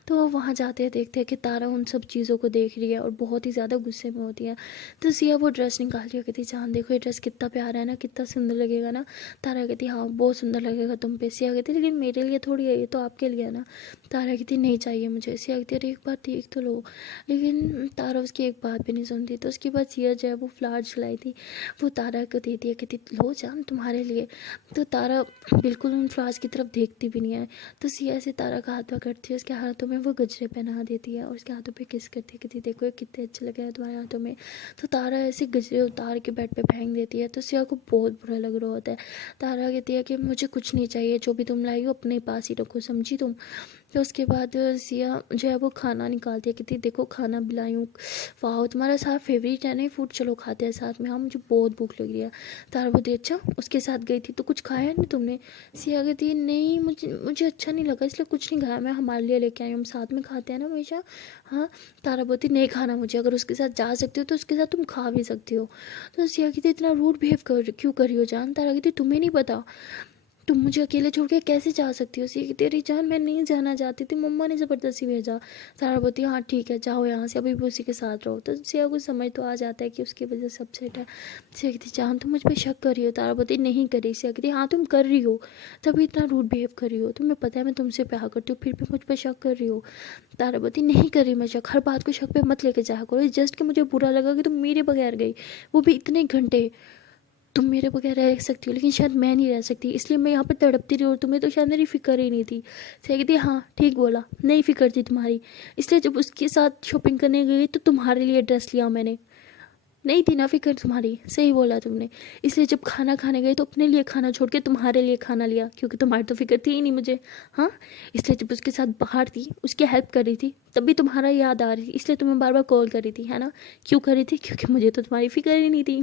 तो वो वहाँ जाते हैं, देखते हैं कि तारा उन सब चीज़ों को देख रही है और बहुत ही ज़्यादा गुस्से में होती है। तो सिया वो ड्रेस निकालती है, कहती जान देखो ये ड्रेस कितना प्यारा है ना, कितना सुंदर लगेगा ना। तारा कहती हाँ बहुत सुंदर लगेगा तुम पे। सिया कहती लेकिन मेरे लिए थोड़ी है, ये तो आपके लिए है ना। तारा कहती नहीं चाहिए मुझे। सिया कहती अरे एक बात देख तो लो, लेकिन तारा उसकी एक बात भी नहीं सुनती। तो उसके बाद सिया जो है वो फ्लावर जलाई थी वो तारा को दे दिया, कहती लो जान तुम्हारे लिए। तो तारा बिल्कुल उन फ्लावर्स की तरफ देखती भी नहीं है। तो सिया से तारा का हाथ पकड़ती है, उसके हाथों में वो गजरे पहना देती है और उसके हाथों पे किस करती है, कहती देखो ये कितने अच्छे लगे हैं तुम्हारे हाथों में। तो तारा ऐसे गजरे उतार के बेड पे फेंक देती है। तो सिया को बहुत बुरा लग रहा होता है। तारा कहती है कि मुझे कुछ नहीं चाहिए, जो भी तुम लाई हो अपने पास ही रखो, समझी तुम। तो उसके बाद सिया जो है वो खाना निकालती है, कहती देखो खाना भी लाई हूँ, वाह तुम्हारा सारा फेवरेट है ना फूड, चलो खाते हैं साथ में, हाँ मुझे बहुत भूख लग रही है। तारा बोलती अच्छा उसके साथ गई थी तो कुछ खाया नहीं तुमने। सिया कहती नहीं मुझे अच्छा नहीं लगा इसलिए कुछ नहीं खाया, मैं हमारे लिए लेके आई हूँ, हम साथ में खाते हैं ना हमेशा। हाँ। तारा बोलती नहीं खाना मुझे, अगर उसके साथ जा सकती हो तो उसके साथ तुम खा भी सकती हो। तो सिया कहती इतना रूड बिहेव क्यों कर रही हो जान। तारा कहती तुम्हें नहीं पता तुम मुझे अकेले छोड़ के कैसे जा सकती हो। सी तेरी जान मैं नहीं जाना चाहती थी, मम्मा ने ज़बरदस्ती भेजा। सारा बोलती हाँ ठीक है जाओ यहाँ से, अभी भी उसी के साथ रहो। तो सिया को समझ तो आ जाता है कि उसकी वजह से अपसेट है। सिया कहती जान तुम मुझ पर शक कर रही हो। तारा बोलती नहीं कर रही। सिया कहती हाँ तुम कर रही हो, तभी इतना रूड बिहेव कर रही हो, तुम्हें पता है मैं तुमसे प्यार करती हूँ फिर भी मुझ पर शक कर रही हो। तारा बोलती नहीं कर रही मैं शक, हर बात को शक पे मत लेके जाया करो, जस्ट कि मुझे बुरा लगा कि तुम मेरे बगैर गई, वो भी इतने घंटे। तुम मेरे बगैर रह सकती हो लेकिन शायद मैं नहीं रह सकती, इसलिए मैं यहाँ पर तड़पती रही और तुम्हें तो शायद मेरी फिक्र ही नहीं थी। सही कहती हाँ ठीक बोला, नहीं फिक्र थी तुम्हारी, इसलिए जब उसके साथ शॉपिंग करने गई तो तुम्हारे लिए ड्रेस लिया मैंने। नहीं थी ना फिक्र तुम्हारी, सही बोला तुमने। इसलिए जब खाना खाने गए तो अपने लिए खाना छोड़ के तुम्हारे लिए खाना लिया, क्योंकि तुम्हारी तो फिक्र थी ही नहीं मुझे। हाँ, इसलिए जब उसके साथ बाहर थी, उसकी हेल्प कर रही थी, तब भी तुम्हारा याद आ रही थी, इसलिए तुम्हें बार बार कॉल कर रही थी, है ना। क्यों कर रही थी? क्योंकि मुझे तो तुम्हारी फिक्र ही नहीं थी।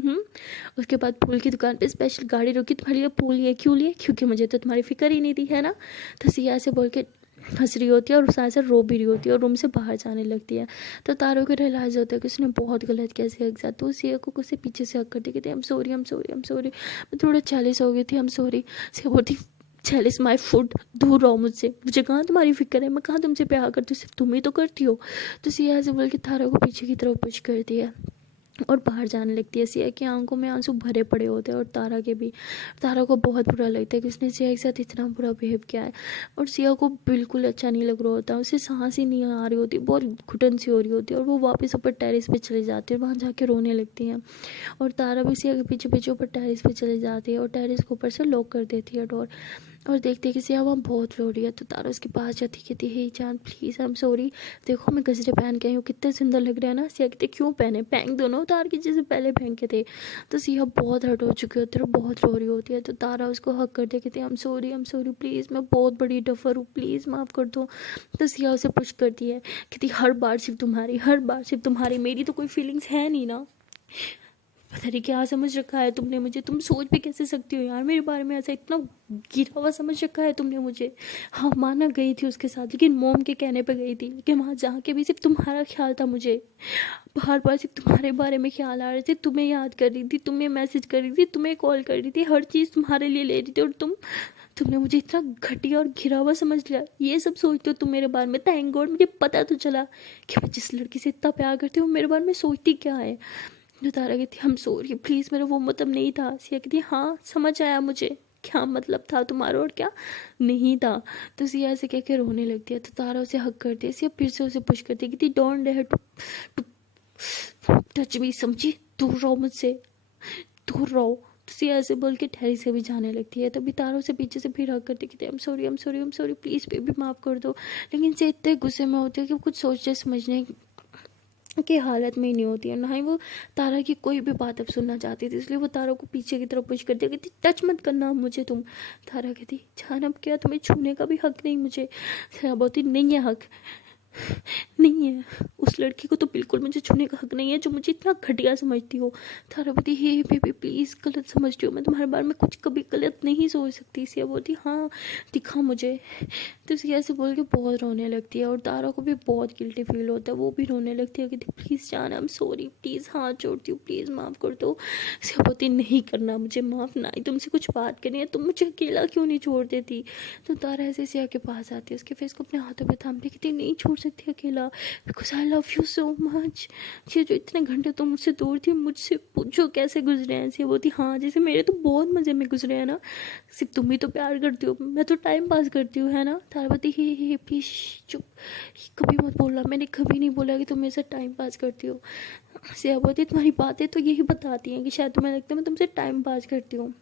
उसके बाद फूल की दुकान पर स्पेशल गाड़ी रोकी तुम्हारे लिए, फूल लिए क्यों लिए? क्योंकि मुझे तो तुम्हारी फिक्र ही नहीं थी, है ना। तो सिया से बोल के हंस रही होती है और साथ साथ रो भी रही होती है और रूम से बाहर जाने लगती है। तो तारों को रियलाइज़ होता है कि उसने बहुत गलत किया सिया के साथ। तो सिया को उसे पीछे से हक करती कहती है, I am sorry, I am sorry, I am sorry, मैं थोड़ा जेलस हो गई थी, आई एम सॉरी। सिया बोलती, जेलस माई फूड, दूर रहो मुझसे, मुझे कहाँ तुम्हारी फिक्र है, मैं कहाँ तुमसे प्यार करती हूँ, सिर्फ तुम ही तो करती हो। तो सिया ऐसे बोल के तारों को पीछे की तरफ पुश करती है और बाहर जाने लगती है। सिया की आंखों में आंसू भरे पड़े होते हैं और तारा के भी। तारा को बहुत बुरा लगता है कि उसने सिया के साथ इतना बुरा बिहेव किया है, और सिया को बिल्कुल अच्छा नहीं लग रहा होता, उसे सांस ही नहीं आ रही होती, बहुत घुटन सी हो रही होती है, और वो वापस ऊपर टेरेस पे चली जाती है, वहाँ जाके रोने लगती हैं। और तारा भी सिया के पीछे पीछे ऊपर टेरेस पे चली जाती है और टेरेस के ऊपर से लॉक कर देती है डोर। और देखते कि सिया वहाँ बहुत रो रही है, तो तारा उसके पास जाती कहती है, चांद प्लीज़, आई एम सॉरी, देखो मैं गजरे पहन के आई हूँ, कितने सुंदर लग रहे हैं ना। सिया कहते, क्यों पहने? पहन दोनों तार की जैसे पहले पहन के थे। तो सिया बहुत हर्ट हो चुकी होती है और बहुत रो रही होती है। तो तारा उसको हक कर दे, कहती है, आई एम सॉरी प्लीज़, मैं बहुत बड़ी डफर हूँ, प्लीज़ माफ़ कर दो। तो सिया उसे पुश करती है, कहती, हर बार सिर्फ तुम्हारी, हर बार सिर्फ तुम्हारी, मेरी तो कोई फीलिंग्स है नहीं ना। पता नहीं क्या समझ रखा है तुमने मुझे, तुम सोच भी कैसे सकती हो यार मेरे बारे में, ऐसा इतना गिरा हुआ समझ रखा है तुमने मुझे। हाँ माना गई थी उसके साथ, लेकिन मोम के कहने पे गई थी, लेकिन वहाँ जाके भी सिर्फ तुम्हारा ख्याल था मुझे, बार बार सिर्फ तुम्हारे बारे में ख्याल आ रहे थे, तुम्हें याद कर रही थी, तुम्हें मैसेज कर रही थी, तुम्हें कॉल कर रही थी, हर चीज़ तुम्हारे लिए ले रही थी, और तुमने मुझे इतना घटिया और घिरा हुआ समझ लिया। ये सब सोचते हो तुम मेरे बारे में? थैंक गॉड मुझे पता तो चला कि मैं जिस लड़की से इतना प्यार करती हूँ मेरे बारे में सोचती क्या है। जो तारा कहती, हम सॉरी प्लीज़, मेरा वो मतलब नहीं था। सिया कहती, हाँ समझ आया मुझे क्या मतलब था तुम्हारा और क्या नहीं था। तो सिया ऐसे कह के रोने लगती है। तो तारा उसे हक करती है, सिया फिर से उसे पुश करती है, कहती, don't dare to touch me, समझी, दूर रहो मुझसे, दूर रहो। तो सिया ऐसे बोल के ठहरी से भी जाने लगती है। तभी तारा उसे पीछे से फिर हक करती कहती, I am sorry, I am sorry, I am sorry, please baby माफ़ कर दो। लेकिन से इतने गुस्से में होती है कि कुछ सोचने समझने की हालत में ही नहीं होती है, ना ही वो तारा की कोई भी बात अब सुनना चाहती थी। इसलिए वो तारा को पीछे की तरफ पुश करती है, कहती, टच मत करना मुझे तुम। तारा कहती, जान अब क्या तुम्हें छूने का भी हक नहीं मुझे? बोलती, नहीं है हक, नहीं है, उस लड़की को तो बिल्कुल मुझे छूने का हक नहीं है जो मुझे इतना घटिया समझती हो। तारा बोलती, हे बेबी प्लीज़, गलत समझती हो, मैं तुम्हारे बारे में कुछ कभी गलत नहीं सोच सकती। सिया बोलती, हाँ दिखा मुझे। तो सिया ऐसे बोल के बहुत रोने लगती है और तारा को भी बहुत गिल्टी फील होता है, वो भी रोने लगती है, कहती, प्लीज़ जान, आई एम सॉरी, प्लीज़ हाथ जोड़ती हूँ, प्लीज़ माफ़ कर दो। सिया बोलती, नहीं करना मुझे माफ़, ना ही तुमसे कुछ बात करनी है, तुम मुझे अकेला क्यों नहीं छोड़ देती। तो तारा ऐसे सिया के पास आती है, उसके फेस को अपने हाथों में थाम के कहती, नहीं छोड़ सकती अकेला, because I love you so much. ये जो इतने घंटे तुम मुझसे दूर थी, मुझसे पूछो कैसे गुजरे हैं। ऐसे बोलती, हाँ जैसे मेरे तो बहुत मज़े में गुजरे हैं ना, सिर्फ तुम ही तो प्यार करती हो, मैं तो टाइम पास करती हूँ, है ना। तारावती, हे प्लीज चुप, कभी मत बोलना, मैंने कभी नहीं बोला कि तुम मेरे से टाइम पास करती हो। सिया बोलती, तुम्हारी बातें तो यही बताती हैं कि शायद तुम्हें लगता है मैं तुमसे टाइम पास करती हूँ।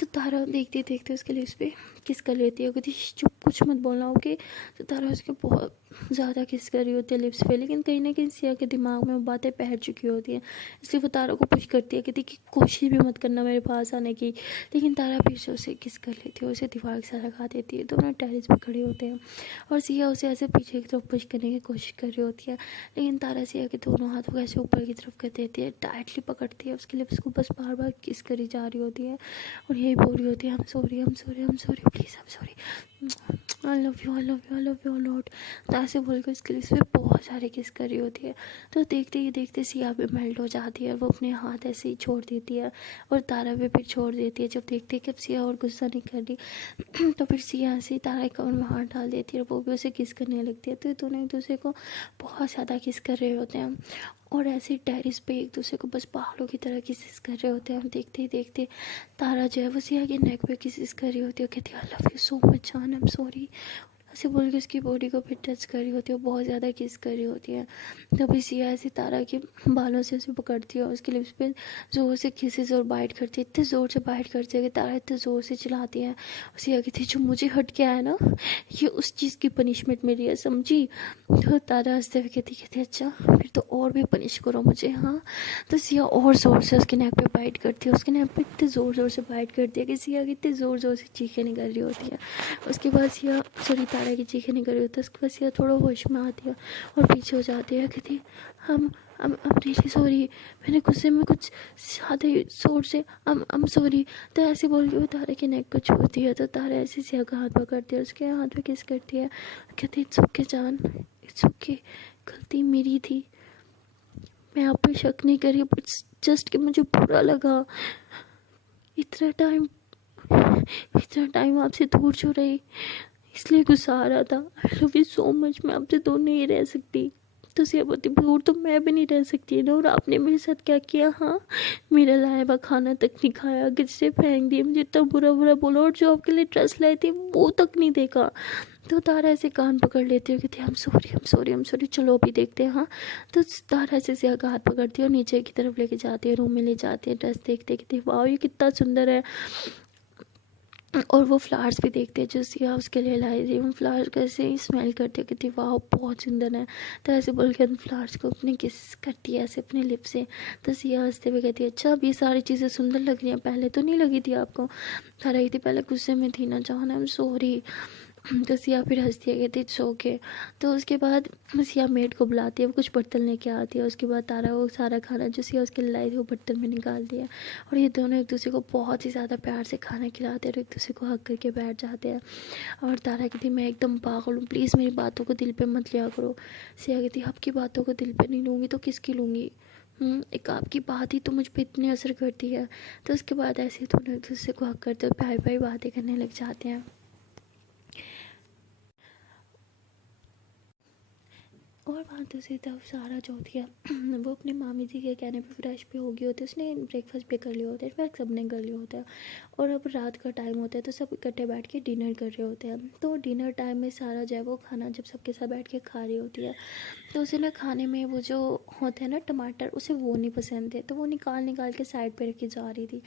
तो तारा देखते देखते उसके लिप्स पे किस कर लेती है, कहती, चुप, कुछ मत बोलना, ओके। तो तारा उसके बहुत ज़्यादा किस कर रही होती है लिप्स पे, लेकिन कहीं ना कहीं सिया के दिमाग में वो बातें बैठ चुकी होती हैं, इसलिए वो तारा को पुश करती है, कहती कि कोशिश भी मत करना मेरे पास आने की। लेकिन तारा फिर से उसे किस कर लेती है, उसे दीवार से लगा देती है। दोनों टेरेस पे खड़े होते हैं और सिया उसे ऐसे पीछे की तरफ पुश करने की कोशिश कर रही होती है, लेकिन तारा सिया के दोनों हाथों को ऐसे ऊपर की तरफ कर देती है, टाइटली पकड़ती है, उसके लिप्स को बस बार बार किस करी जा रही होती है और यही बोल रही होती है, I am sorry, I am sorry, I am sorry, please I am sorry, I love you, I love you, I love you lot. तो ऐसे बोलकर उसके लिए फिर बहुत सारे किस कर रही होती है। तो देखते ही देखते सिया भी मेल्ट हो जाती है, वो अपने हाथ ऐसे ही छोड़ देती है और तारा भी फिर छोड़ देती है। जब देखते कि अब सिया और गुस्सा नहीं कर रही तो फिर सिया से तारा के कमर में हाथ डाल देती है और वो भी उसे किस करने लगती है। तो दोनों एक दूसरे को बहुत ज़्यादा किस कर रहे होते हैं और ऐसे टेरिस पे एक दूसरे को बस पहाड़ों की तरह किसेस कर रहे होते हैं। हम देखते ही देखते तारा जो है वो सिया के नेक पे किसेस कर रही होती है, कहती है, I love you so much जान, आई एम सॉरी, ऐसे बोल के उसकी बॉडी को फिर टच कर रही होती है, बहुत ज़्यादा किस कर रही होती है। तभी सिया ऐसे तारा के बालों से उसे पकड़ती है और उसके लिप्स पे ज़ोर से किसेस और बाइट करती है, इतने ज़ोर से बाइट करती है कि तारा इतने ज़ोर से चिल्लाती है। सिया कहती है जो मुझे हट के आया ना, ये उस चीज़ की पनिशमेंट मेरी है, समझी। तो तारा हंसते हुए कहती अच्छा फिर तो और भी पनिश करो मुझे, हाँ। तो सिया और ज़ोर से उसके नेक पे बाइट करती है, उसके नेक पे इतने ज़ोर से बाइट करती है कि सिया की इतने ज़ोर से चीखें निकल रही होती है। उसके बाद सिया सॉरी तारा की चीखें निकल रही होती है। उसके बाद सिया थोड़ा होश में आती है और पीछे हो जाती है, कहती हम रियली सॉरी, मैंने गुस्से में कुछ ज़्यादा ही जोर से हम सॉरी। तो ऐसे बोल के वो तारा के नेक को छूती है, तो तारा ऐसे सिया का हाथ पकड़ती है, उसके हाथ पे किस करती है, कहती इट्स ओके जान, इट्स ओके, गलती मेरी थी, मैं आप पे शक नहीं करी, बट जस्ट कि मुझे बुरा लगा इतना टाइम आपसे दूर जो रही, इसलिए गुस्सा आ रहा था। I love you so much, मैं आपसे दूर नहीं रह सकती। तो सिया बोलती दूर तो मैं भी नहीं रह सकती ना, और आपने मेरे साथ क्या किया, हाँ मेरा लाया हुआ खाना तक नहीं खाया, किससे फेंक दिया, मुझे इतना बुरा बोला, और जो आपके लिए ड्रेस लाई थी वो तक नहीं देखा। तो तारा ऐसे कान पकड़ लेती है, कहती है हम सॉरी, चलो अभी देखते हैं, हाँ। तो तारा ऐसे सिया का हाथ पकड़ती है और नीचे की तरफ लेके जाती है, रूम में ले जाती है, ड्रेस देखते कहती है वाह ये कितना सुंदर है। और वो फ्लावर्स भी देखते हैं जो सिया उसके लिए लाई थी, वो फ्लावर्स कैसे ही स्मेल करते कहती वाह बहुत सुंदर है। तो ऐसे बोल के उन फ्लावर्स को अपने किस करती है ऐसे अपने लिप से। तो सिया हंसते हुए कहती है अच्छा अब ये सारी चीज़ें सुंदर लग रही हैं, पहले तो नहीं लगी थी आपको। तारा कहती पहले गुस्से में थी ना जान, आई एम सॉरी। तो सिया फिर हंसती है, कहती इट्स ओके। तो उसके बाद सिया मेड को बुलाती है, वो कुछ बर्तन लेके आती है, उसके बाद तारा वो सारा खाना जो सिया उसके लिए लाई थी वो बर्तन में निकाल दिया, और ये दोनों एक दूसरे को बहुत ही ज़्यादा प्यार से खाना खिलाते हैं और एक दूसरे को हक करके बैठ जाते हैं। और तारा कहती मैं एकदम पागल हूँ, प्लीज़ मेरी बातों को दिल पे मत लिया करो। सिया कहती आपकी बातों को दिल पे नहीं लूँगी तो किसकी लूँगी, एक आपकी बात ही तो मुझ पर इतनी असर करती है। तो उसके बाद ऐसे दोनों एक दूसरे को हक करते और प्यार प्यारी बातें करने लग जाते हैं। और वहाँ दूसरी तरफ सारा जो होती है वो अपनी मामी जी के कहने पे फ्रेश भी हो गई होती है, उसने ब्रेकफास्ट भी कर लिया होता है, इनफैक्ट सब ने कर लिया होता है। और अब रात का टाइम होता है तो सब इकट्ठे बैठ के डिनर कर रहे होते हैं। तो डिनर टाइम में सारा जो है वो खाना जब सबके साथ बैठ के खा रही होती है, तो उसे ना खाने में वो जो होते हैं ना टमाटर, उसे वो नहीं पसंद थे, तो वो निकाल के साइड पे रखी जा रही थी।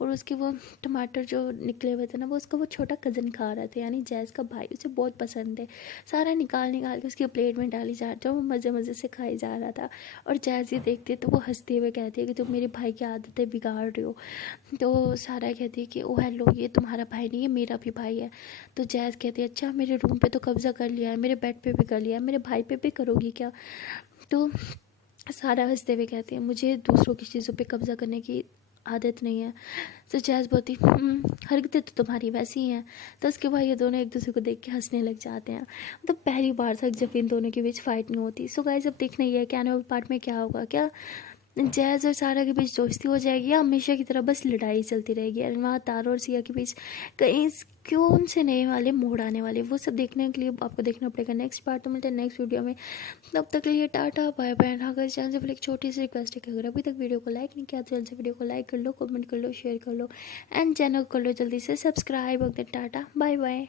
और उसके वो टमाटर जो निकले हुए थे ना वो उसका वो छोटा कज़न खा रहा था, यानी जैज़ का भाई, उसे बहुत पसंद है। सारा निकाल के उसकी प्लेट में डाली जा रही थी, वो मज़े से खाई जा रहा था। और जैज़ ही देखती तो वो हंसते हुए कहती है कि तुम मेरे भाई की आदतें बिगाड़ रहे हो। तो सारा कहती है कि ओ हेलो ये तुम्हारा भाई नहीं है, मेरा भी भाई है। तो जैज़ कहती है अच्छा मेरे रूम पे तो कब्ज़ा कर लिया है, मेरे बेड पे भी कर लिया है, मेरे भाई पे भी करोगी क्या। तो सारा हंसते हुए कहती है मुझे दूसरों की चीज़ों पे कब्ज़ा करने की आदत नहीं है। तो जैज़ बोलती हरकतें तो तुम्हारी वैसी ही हैं। तो उसके बाद ये दोनों एक दूसरे को देख के हंसने लग जाते हैं। मतलब पहली बार तक जब इन दोनों के बीच फाइट नहीं होती। सो गाइस अब देखना ही है कि आने वाले पार्ट में क्या होगा, क्या जैज़ और सारा के बीच दोस्ती हो जाएगी या हमेशा की तरह बस लड़ाई चलती रहेगी, और वहाँ तारा और सिया के बीच कहीं कौन से नए वाले मोड़ आने वाले, वो सब देखने के लिए आपको देखना पड़ेगा नेक्स्ट पार्ट। तो मिलते हैं नेक्स्ट वीडियो में, तब तक के लिए टाटा बाय बाय। अगर चैनल से पहले एक छोटी सी रिक्वेस्ट है कि अगर अभी तक वीडियो को लाइक नहीं किया तो चैनल से वीडियो को लाइक कर लो, कमेंट कर लो, शेयर कर लो, एंड चैनल कर लो जल्दी से सब्सक्राइब। Tata bye bye.